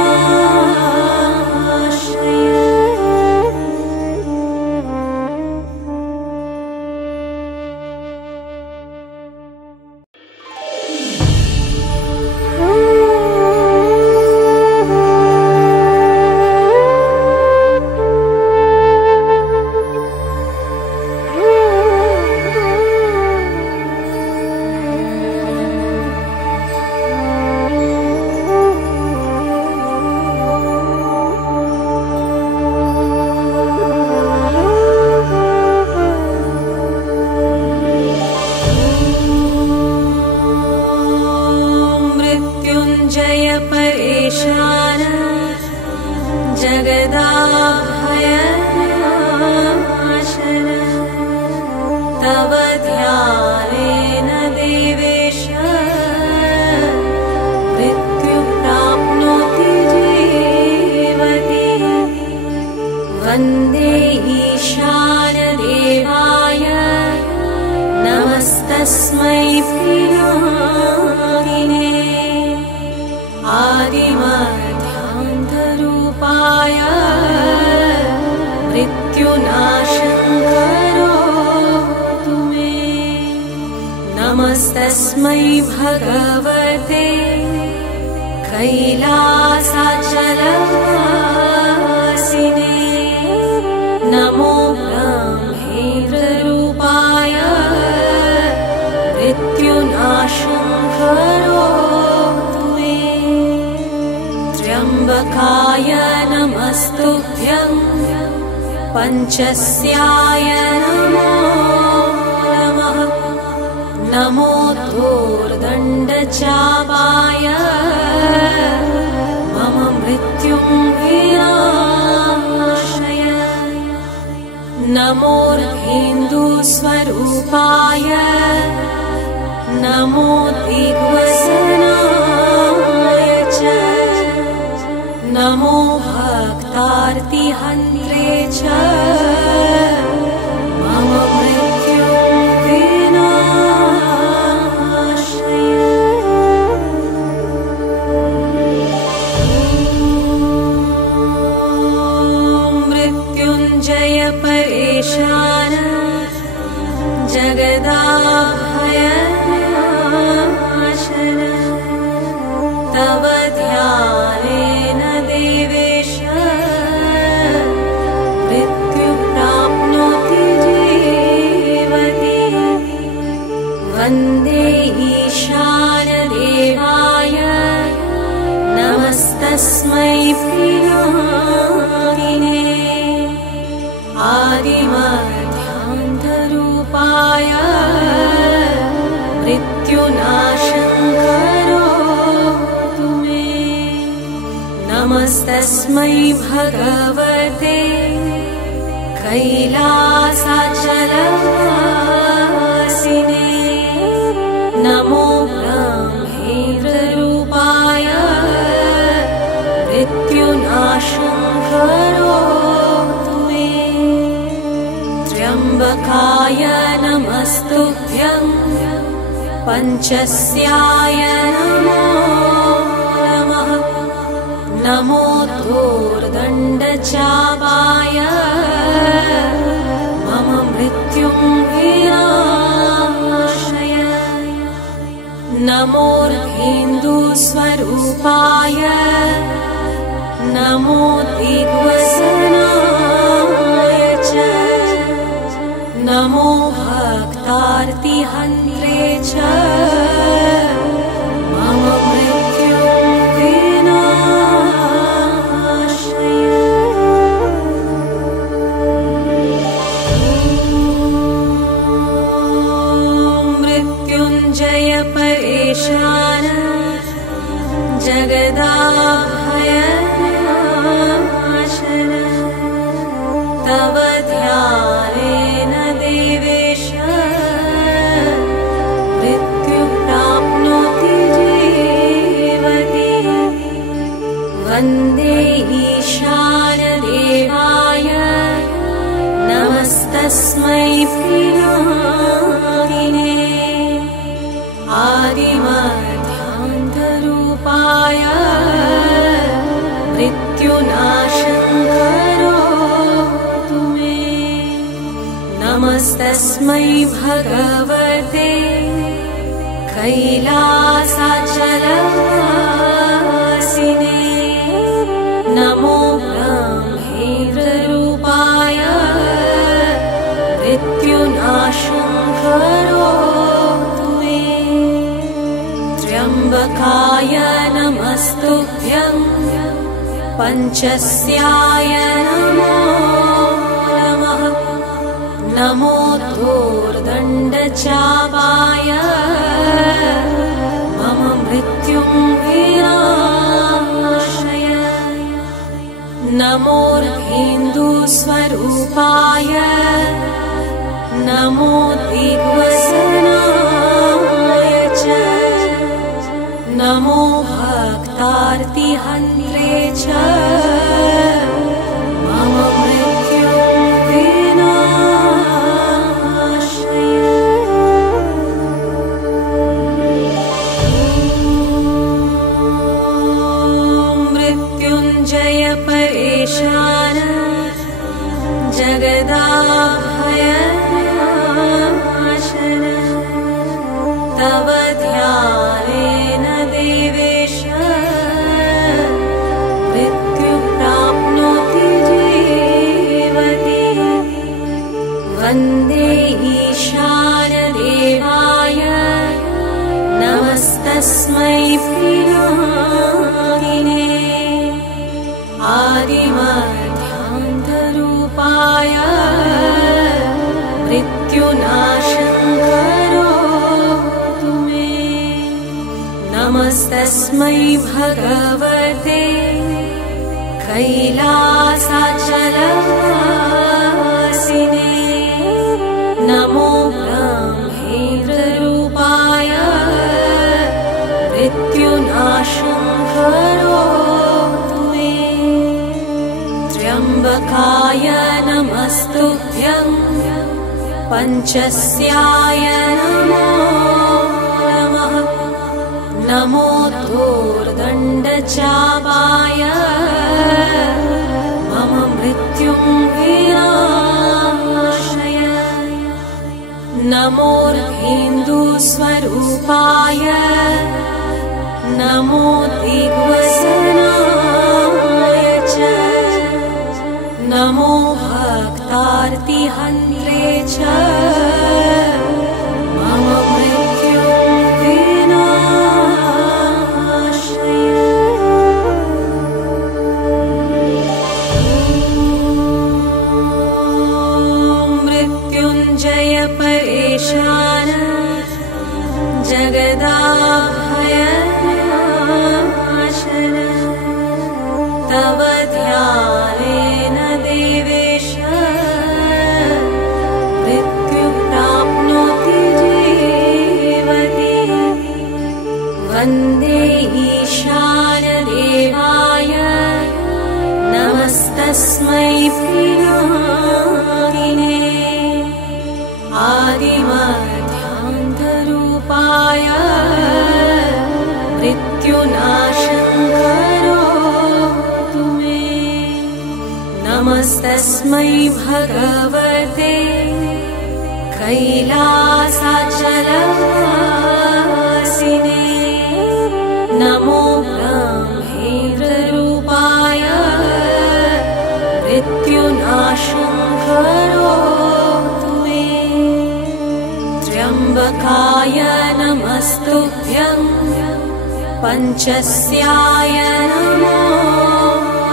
मृत्युञ्जय परेशान जगदाभय तव ध्यानेन देवेश मृत्यु प्राप्नोति जीवति वन्दे ईशानदेवाय नमस्तस्मै पिनाकिने आदिमध्यान्तरूपाय मृत्युनाशं करोतु मे नमस्तस्मै भगवते कैलासाचलवासिने नमो ब्रह्मेन्द्ररूपाय मृत्युनाशं करोतु मे त्र्यम्बकाय नमस्तुभ्यं पञ्चस्याय नमो नमः नमो धूर्दण्डचापाय मम मृत्युं विनाशय नमोर्धेन्दुस्वरूपाय नमो दिग्वसनाय च नमो भक्तार्तिहन्त्रे च मम मृत्युं विनाशय मृत्युञ्जय परेशान जगदाभय तव ध्यानेन देवेश मृत्यु प्राप्नोति जीवति वन्दे ईशा तस्मै भगवते कैलासाचलवासिने नमो ब्रह्मेन्द्ररूपाय मृत्युनाशं करोतु मे त्र्यम्बकाय नमस्तुभ्यं पञ्चस्याय नमो नमः नमो धूर्दण्डचापाय मम मृत्युं विनाशय नमोर्धेन्दुस्वरूपाय नमो दिग्वसनाय च नमो भक्तार्तिहन्त्रे च मम मृत्युं विनाशय मृत्युञ्जय परेशान जगदाभयनाशन तव ध्यानेन देवेश मृत्युं प्राप्नोति जीवति वन्दे ईशानदेवाय नमस्तस्मै प्रियादिने आदिमध्यान्तरूपाय मृत्युनाशं करोतु मे नमस्तस्मै भगवते कैलासाचलवासिने नमो ब्रह्मेन्द्ररूपाय मृत्युनाशं करोतु मे त्र्यम्बकाय नमस्तुभ्यं पञ्चस्याय नमो नमः नमो धूर्दण्डचापाय मम मृत्युं विनाशय नमोर्धेन्दुस्वरूपाय नमो दिग्वसनाय च नमो भक्तार्तिहन्त्रे च मम मृत्युं विनाशय मृत्युञ्जय परेशान जगदाभयनाशन तव ध्यानेन देवेश मृत्युं प्राप्नोति जीवति वन्दे ईशानदेवाय नमस्तस्मै प्रियादिने आदिमध्यान्तरूपाय मृत्युनाशं करोतु मे नमस्तस्मै भगवते कैलासाचलवासिने नमो ब्रह्मेन्द्ररूपाय मृत्युनाशं करोतु मे त्र्यम्बकाय नमस्तुभ्यं पञ्चस्याय नमो नमः नमो धूर्दण्डचापाय मम मृत्युं विनाशय नमोर्धेन्दुस्वरूपाय नमो दिग्वसनाय च नमो भक्तार्तिहन्त्रे च मम मृत्युं विनाशय मृत्युञ्जय परेशान जगदाभयनाशन वन्दे ईशानदेवाय नमस्तस्मै प्रियारिणे आदिमध्यान्तरूपाय मृत्युनाशङ्करोतु मे नमस्तस्मै भगवते कैलासाचलवासिने नमो ब्रह्मेन्द्ररूपाय मृत्युनाशङ्करोतु मे त्र्यम्बकाय नमस्तुभ्यं पञ्चस्याय नमो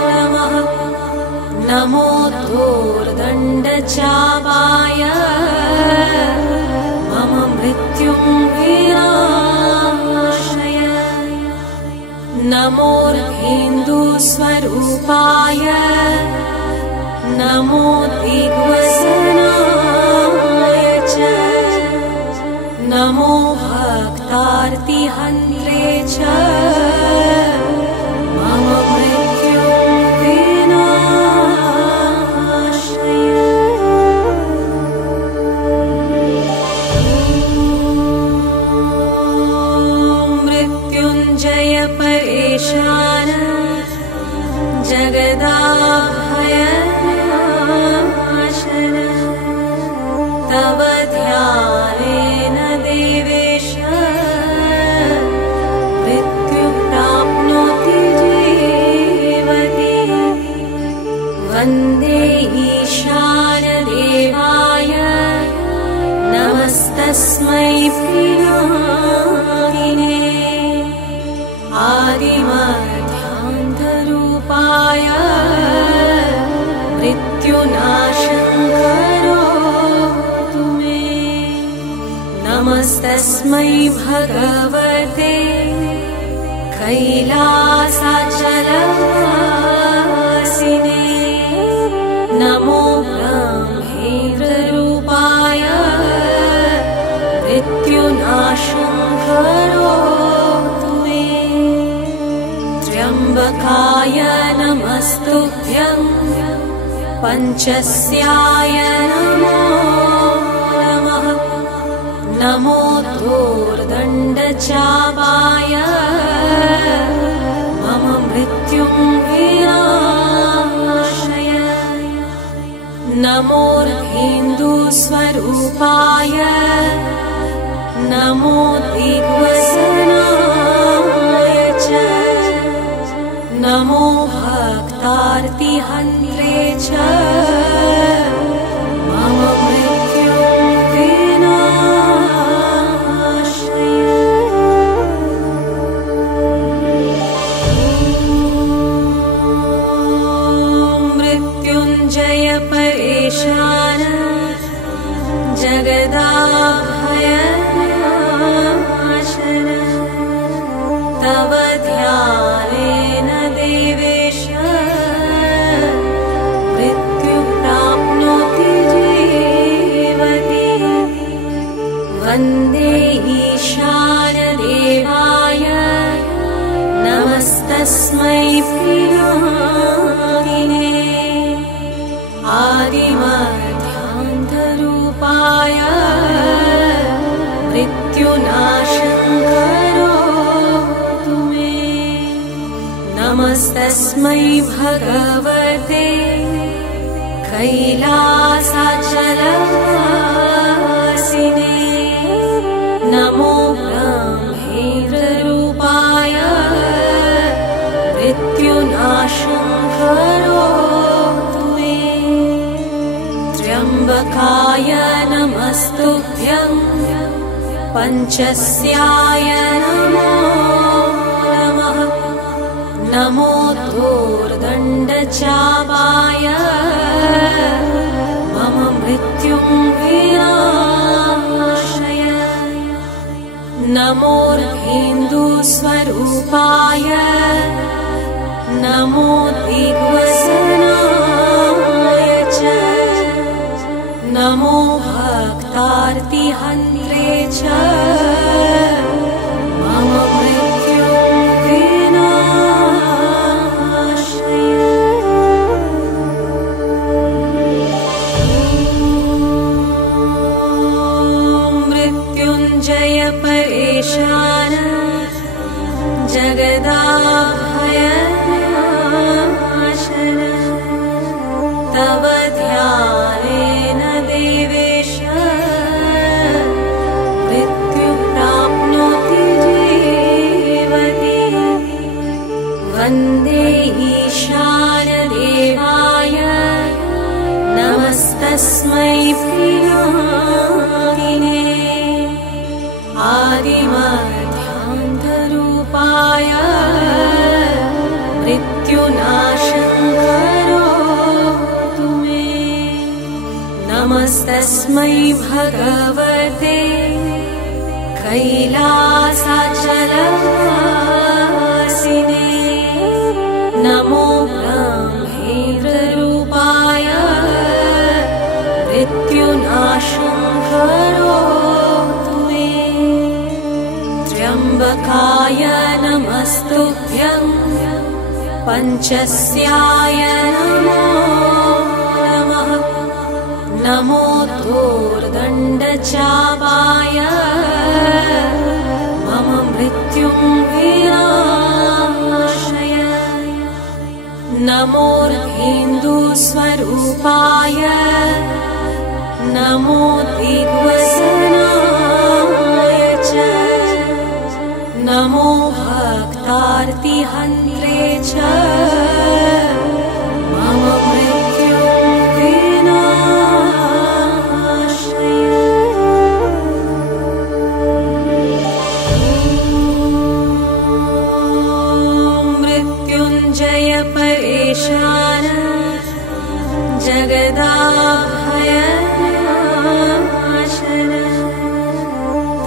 नमः नमो धूर्दण्डचापाय मम मृत्युं विनाशय नमोर्धेन्दुस्वरूपाय नमो दिग्वसनाय च नमो भक्तार्तिहन्त्रे च मम मृत्युं विनाशय मृत्युञ्जय परेशान जगदाभयनाशन तव ध्यानेन देवेश मृत्युं प्राप्नोति जीवति वन्दे ईशानदेवाय नमस्तस्मै प्रियारिणे आदिमध्यान्तरूपाय मृत्युनाशङ्करोतु मे नमस्तस्मै भगवते कैलासाचलवासिने नमो ब्रह्मेन्द्ररूपाय मृत्युनाशङ्करोतु मे त्र्यम्बकाय नमस्तुभ्यं पञ्चस्याय नमो नमः नमो धूर्दण्डचापाय मम मृत्युं विनाशय नमोर्धेन्दुस्वरूपाय नमो दिग्वसनाय च नमो भक्तार्तिहन्त्रे च मम मृत्युं विनाशय मृत्युञ्जय परेशान जगदाभयनाशन तव ध्यानेन देवेश मृत्युं प्राप्नोति जीवति वन्दे ईशानदेवाय नमस्तस्मै प्रियारिणे आदिमध्यान्तरूपाय मृत्युनाशङ्करोतु मे नमस्तस्मै भगवते कैलासाचलवासिने नमो ब्रह्मेन्द्ररूपाय मृत्युनाशङ्करोतु मे त्र्यम्बकाय नमस्तुभ्यं पञ्चस्याय नमो नमः नमो धूर्दण्डचापाय मम मृत्युं विनाशय नमोर्धेन्दुस्वरूपाय नमो दिग्वसनाय च नमो भक्तार्तिहन्त्रे च मम मृत्युं जगदाभयनाशन तव ध्यानेन देवेश मृत्यु प्राप्नोति जीवति वन्दे ईशानदेवाय नमस्तस्मै प्रियामिने आदिमध्यान्तरूपाय मृत्युनाशं करोतु मे नमस्तस्मै भगवते कैलासाचलवासिने नमो ब्रह्मेन्द्ररूपाय मृत्युनाशं करोतु मे त्र्यम्बकाय नमस्तुभ्यं पञ्चस्याय नमो नमः नमो धूर्दण्डचापाय मम मृत्युं विनाशय नमोर्धेन्दुस्वरूपाय नमो दिग्वसनाय च नमो भक्तार्तिहन्त्रे च मम मृत्युं विनाशय मृत्युञ्जय परेशान जगदाभयनाशन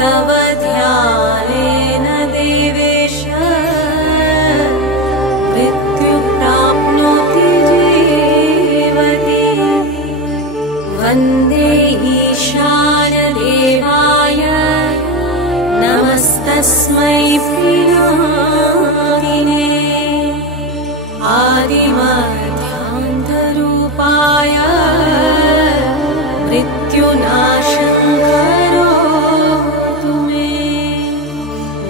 तव ध्यानेन देवेश मृत्यु प्राप्नोति जीवति वन्दे ईशानदेवाय नमस्तस्मै प्रियामिने आदिमध्यान्तरूपाय मृत्युनाशं करोतु मे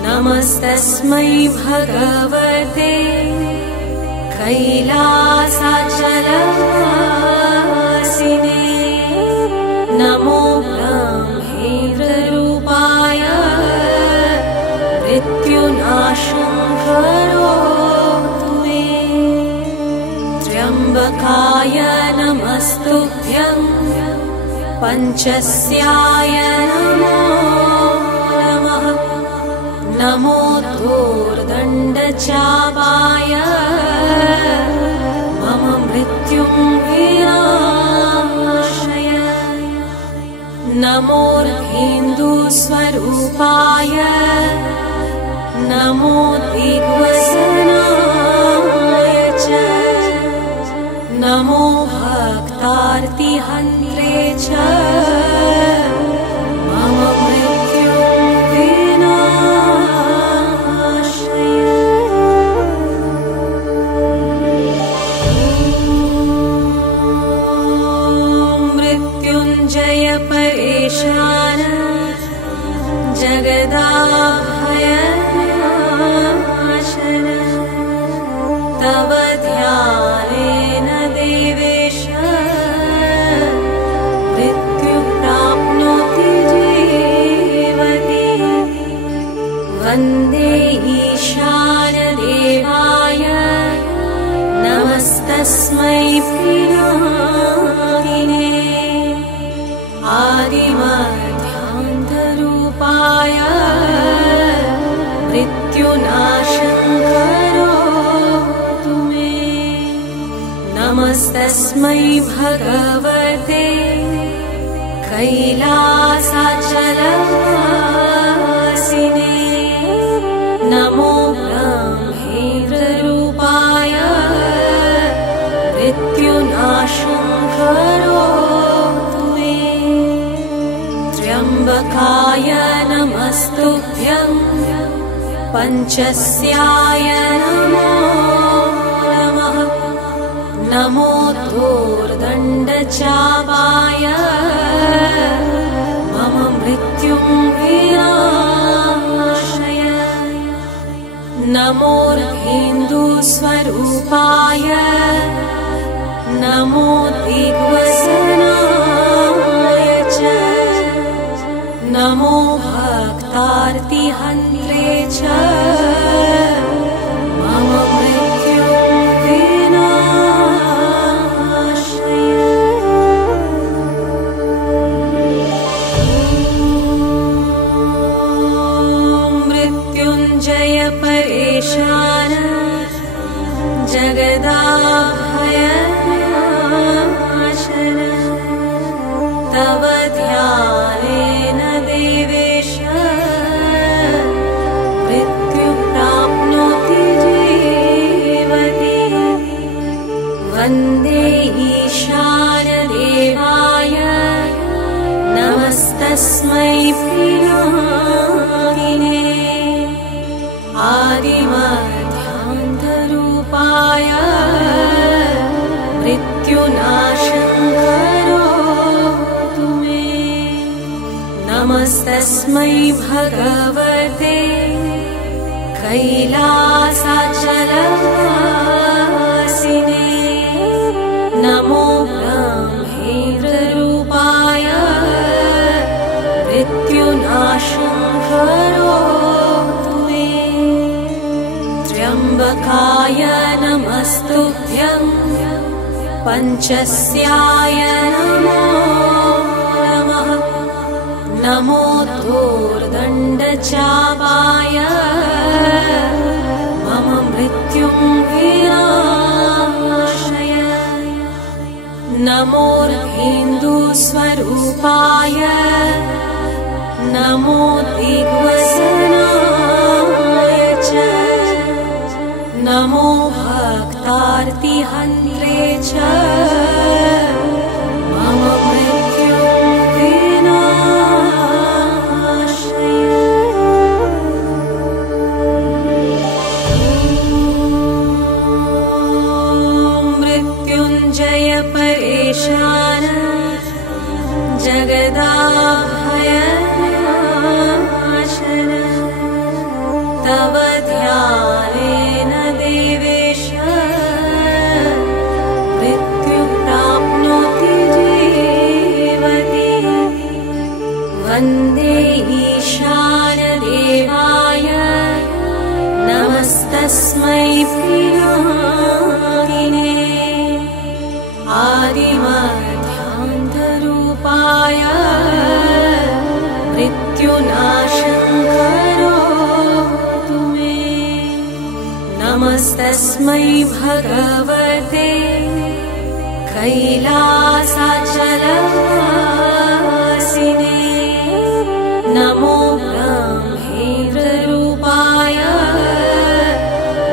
नमस्तस्मै भगवते कैलासाचलवासिने नमो ब्रह्मेन्द्ररूपाय मृत्युनाशं करोतु मे त्र्यम्बकाय नमस्तुभ्यं पञ्चस्याय नमो नमः नमो धूर्दण्डचापाय मम मृत्युं विनाशय नमोर्धेन्दुस्वरूपाय नमो दिग्वसनाय च नमो भक्तार्तिहन्त्रे च मम मृत्युं विनाशय मृत्युञ्जय परेशान जगदाभयनाशन तव ध्यानेन देवेश मृत्यु प्राप्नोति जीवति वन्दे ईशानदेवाय नमस्तस्मै प्रियामिने आदिमध्यान्तरूपाय मृत्युनाशं करोतु मे नमस्तस्मै भगवते कैलासाचलवासिने नमो ब्रह्मेन्द्ररूपाय मृत्युनाशं करोतु मे त्र्यम्बकाय नमस्तुभ्यं पञ्चस्याय नमो नमः नमो धूर्दण्डचापाय मम मृत्युं विनाशय नमोर्धेन्दुस्वरूपाय नमो दिग्वसनाय च नमो भक्तार्तिहन्त्रे च मम मृत्युविनाशाय। मृत्युञ्जय परेशान जगदाभयनाशन तव ध्यानेन देवेश मृत्युं प्राप्नोति जीवति। वन्दे ईशानदेवाय नमस्तस्मै पिनाकिने आदिमध्यान्तरूपाय मृत्युनाशं करोतु मे। नमस्तस्मै भगवते कैलासाचलवासिने नमो ब्रह्मेन्द्ररूपाय मृत्युनाशं करोतु मे। त्र्यम्बकाय नमस्तुभ्यं पञ्चस्याय नमो नमः। नमो धूर्दण्डचापाय मम मृत्युं विनाशय। नमोर्धेन्दुस्वरूपाय नमो दिग्वसनाय च नमो भक्तार्तिहन्त्रे च मम मृत्युं विनाशाय। मृत्युञ्जय परेशान जगदाभयनाशन तव ध्यानेन देवेश मृत्युं प्राप्नोति जीवति। वन्दे ईशानदेवाय नमस्तस्मै पिनाकिने आदिमध्यान्तरूपाय मृत्युनाशं करोतु मे। नमस्तस्मै भगवते कैलासाचलवासिने नमो ब्रह्मेन्द्ररूपाय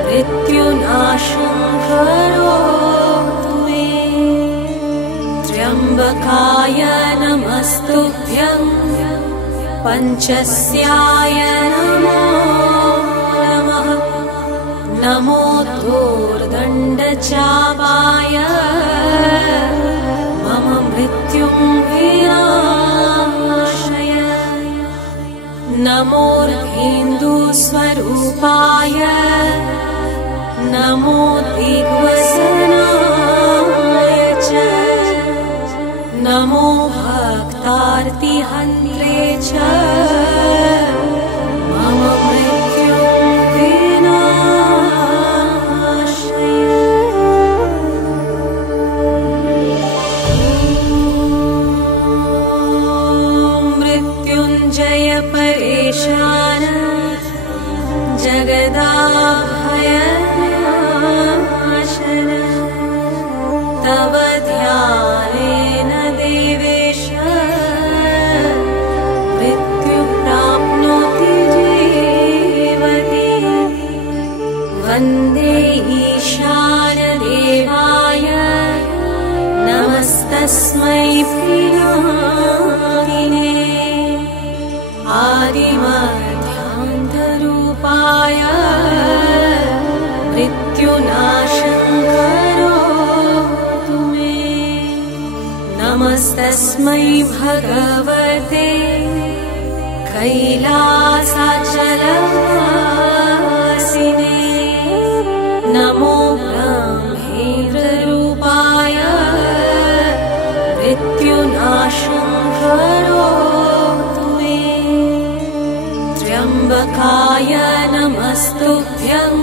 मृत्युनाशं करोतु मे। त्र्यम्बकाय नमस्तुभ्यं पञ्चस्याय नमो नमः। नमो धूर्दण्डचापाय मम मृत्युं विनाशय। नमोर्धेन्दुस्वरूपाय नमो दिग्वसनाय च नमो भक्तार्तिहन्त्रे च मम मृत्युं विनाशाय। मृत्युञ्जय परेशान जगदाभयनाशन तव ध्यानेन देवेश मृत्युं प्राप्नोति जीवति। वन्दे ईशानदेवाय नमस्तस्मै पिनाकिने आदिमध्यान्तरूपाय मृत्युनाशं करोतु मे। नमस्तस्मै भगवते कैलासाचलवासिने नमस्तुभ्यं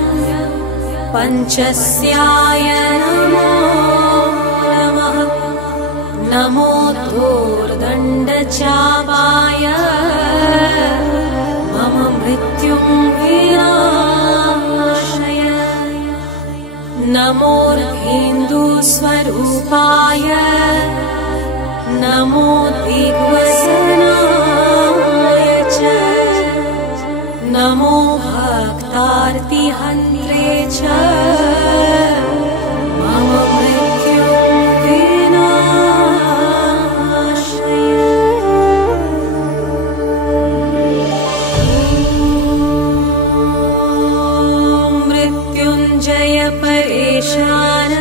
पञ्चस्याय नमो नमः। नमो धूर्दण्डचापाय मम मृत्युं विनाशय। नमोर्धेन्दुस्वरूपाय नमो दिग्वसनाय च। नमो भक्तार्तिहन्त्रे च मम मृत्युं विनाशय। मृत्युञ्जय परेशान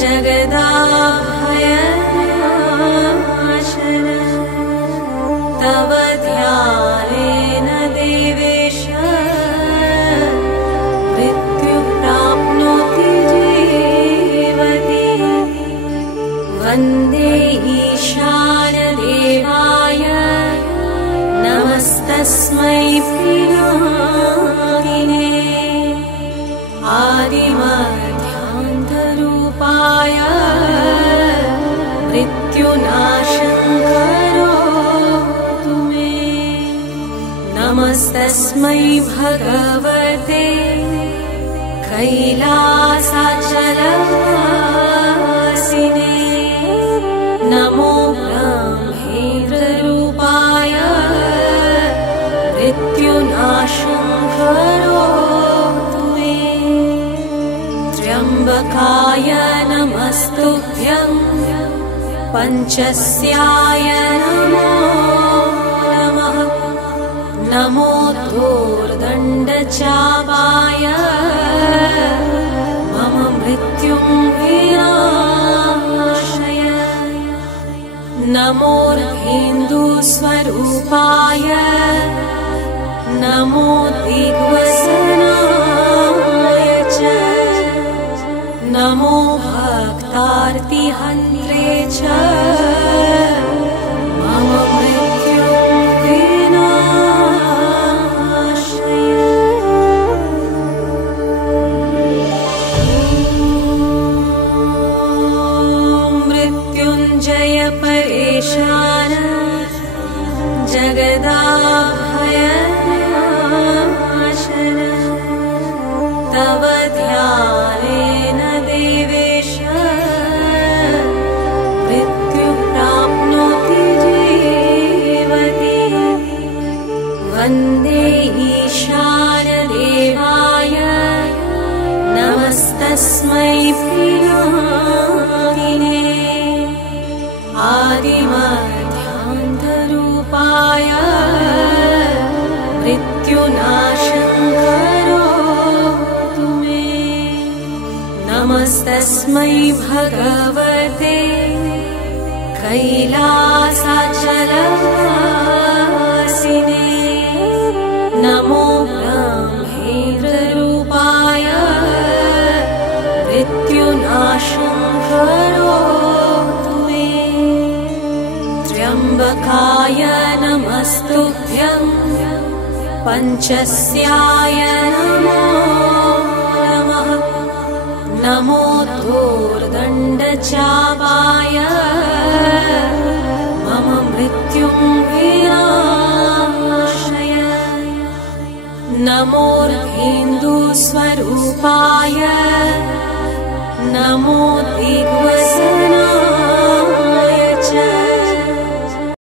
जगदाभयनाशन। तव ध्यानेन देवेश मृत्यु प्राप्नोति जीवति। वन्दे ईशानदेवाय नमस्तस्मै पिनाकिने। आदिमध्यान्तरूपाय मृत्युनाशं करोतु मे। नमस्तस्मै भगवते कैलासाचलवासिने। नमो ब्रह्मेन्द्ररूपाय मृत्युनाशं करोतु मे। त्र्यम्बकाय नमस्तुभ्यं पञ्चस्याय नमो नमः। नमो धूर्दण्डचापाय मम मृत्युं विनाशय। नमोर्धेन्दुस्वरूपाय नमो दिग्वसनाय च। नमो भक्तार्तिहन्त्रे च मम मृत्युं विनाशय। मृत्युञ्जय परेशान जगदाभयनाशन। तव ध्यानेन देवेश मृत्यु प्राप्नोति जीवति। वन्दे ईशानदेवाय नमस्तस्मै पिनाकिने। आदिमध्यान्तरूपाय मृत्युनाशं करोतु मे। नमस्तस्मै भगवते कैलासाचलवासिने। नमो ब्रह्मेन्द्ररूपाय मृत्युनाशं करोतु मे। त्र्यम्बकाय नमस्तुभ्यं पञ्चस्याय नमो नमः। नमो धूर्दण्डचापाय मम मृत्युं विनाशय।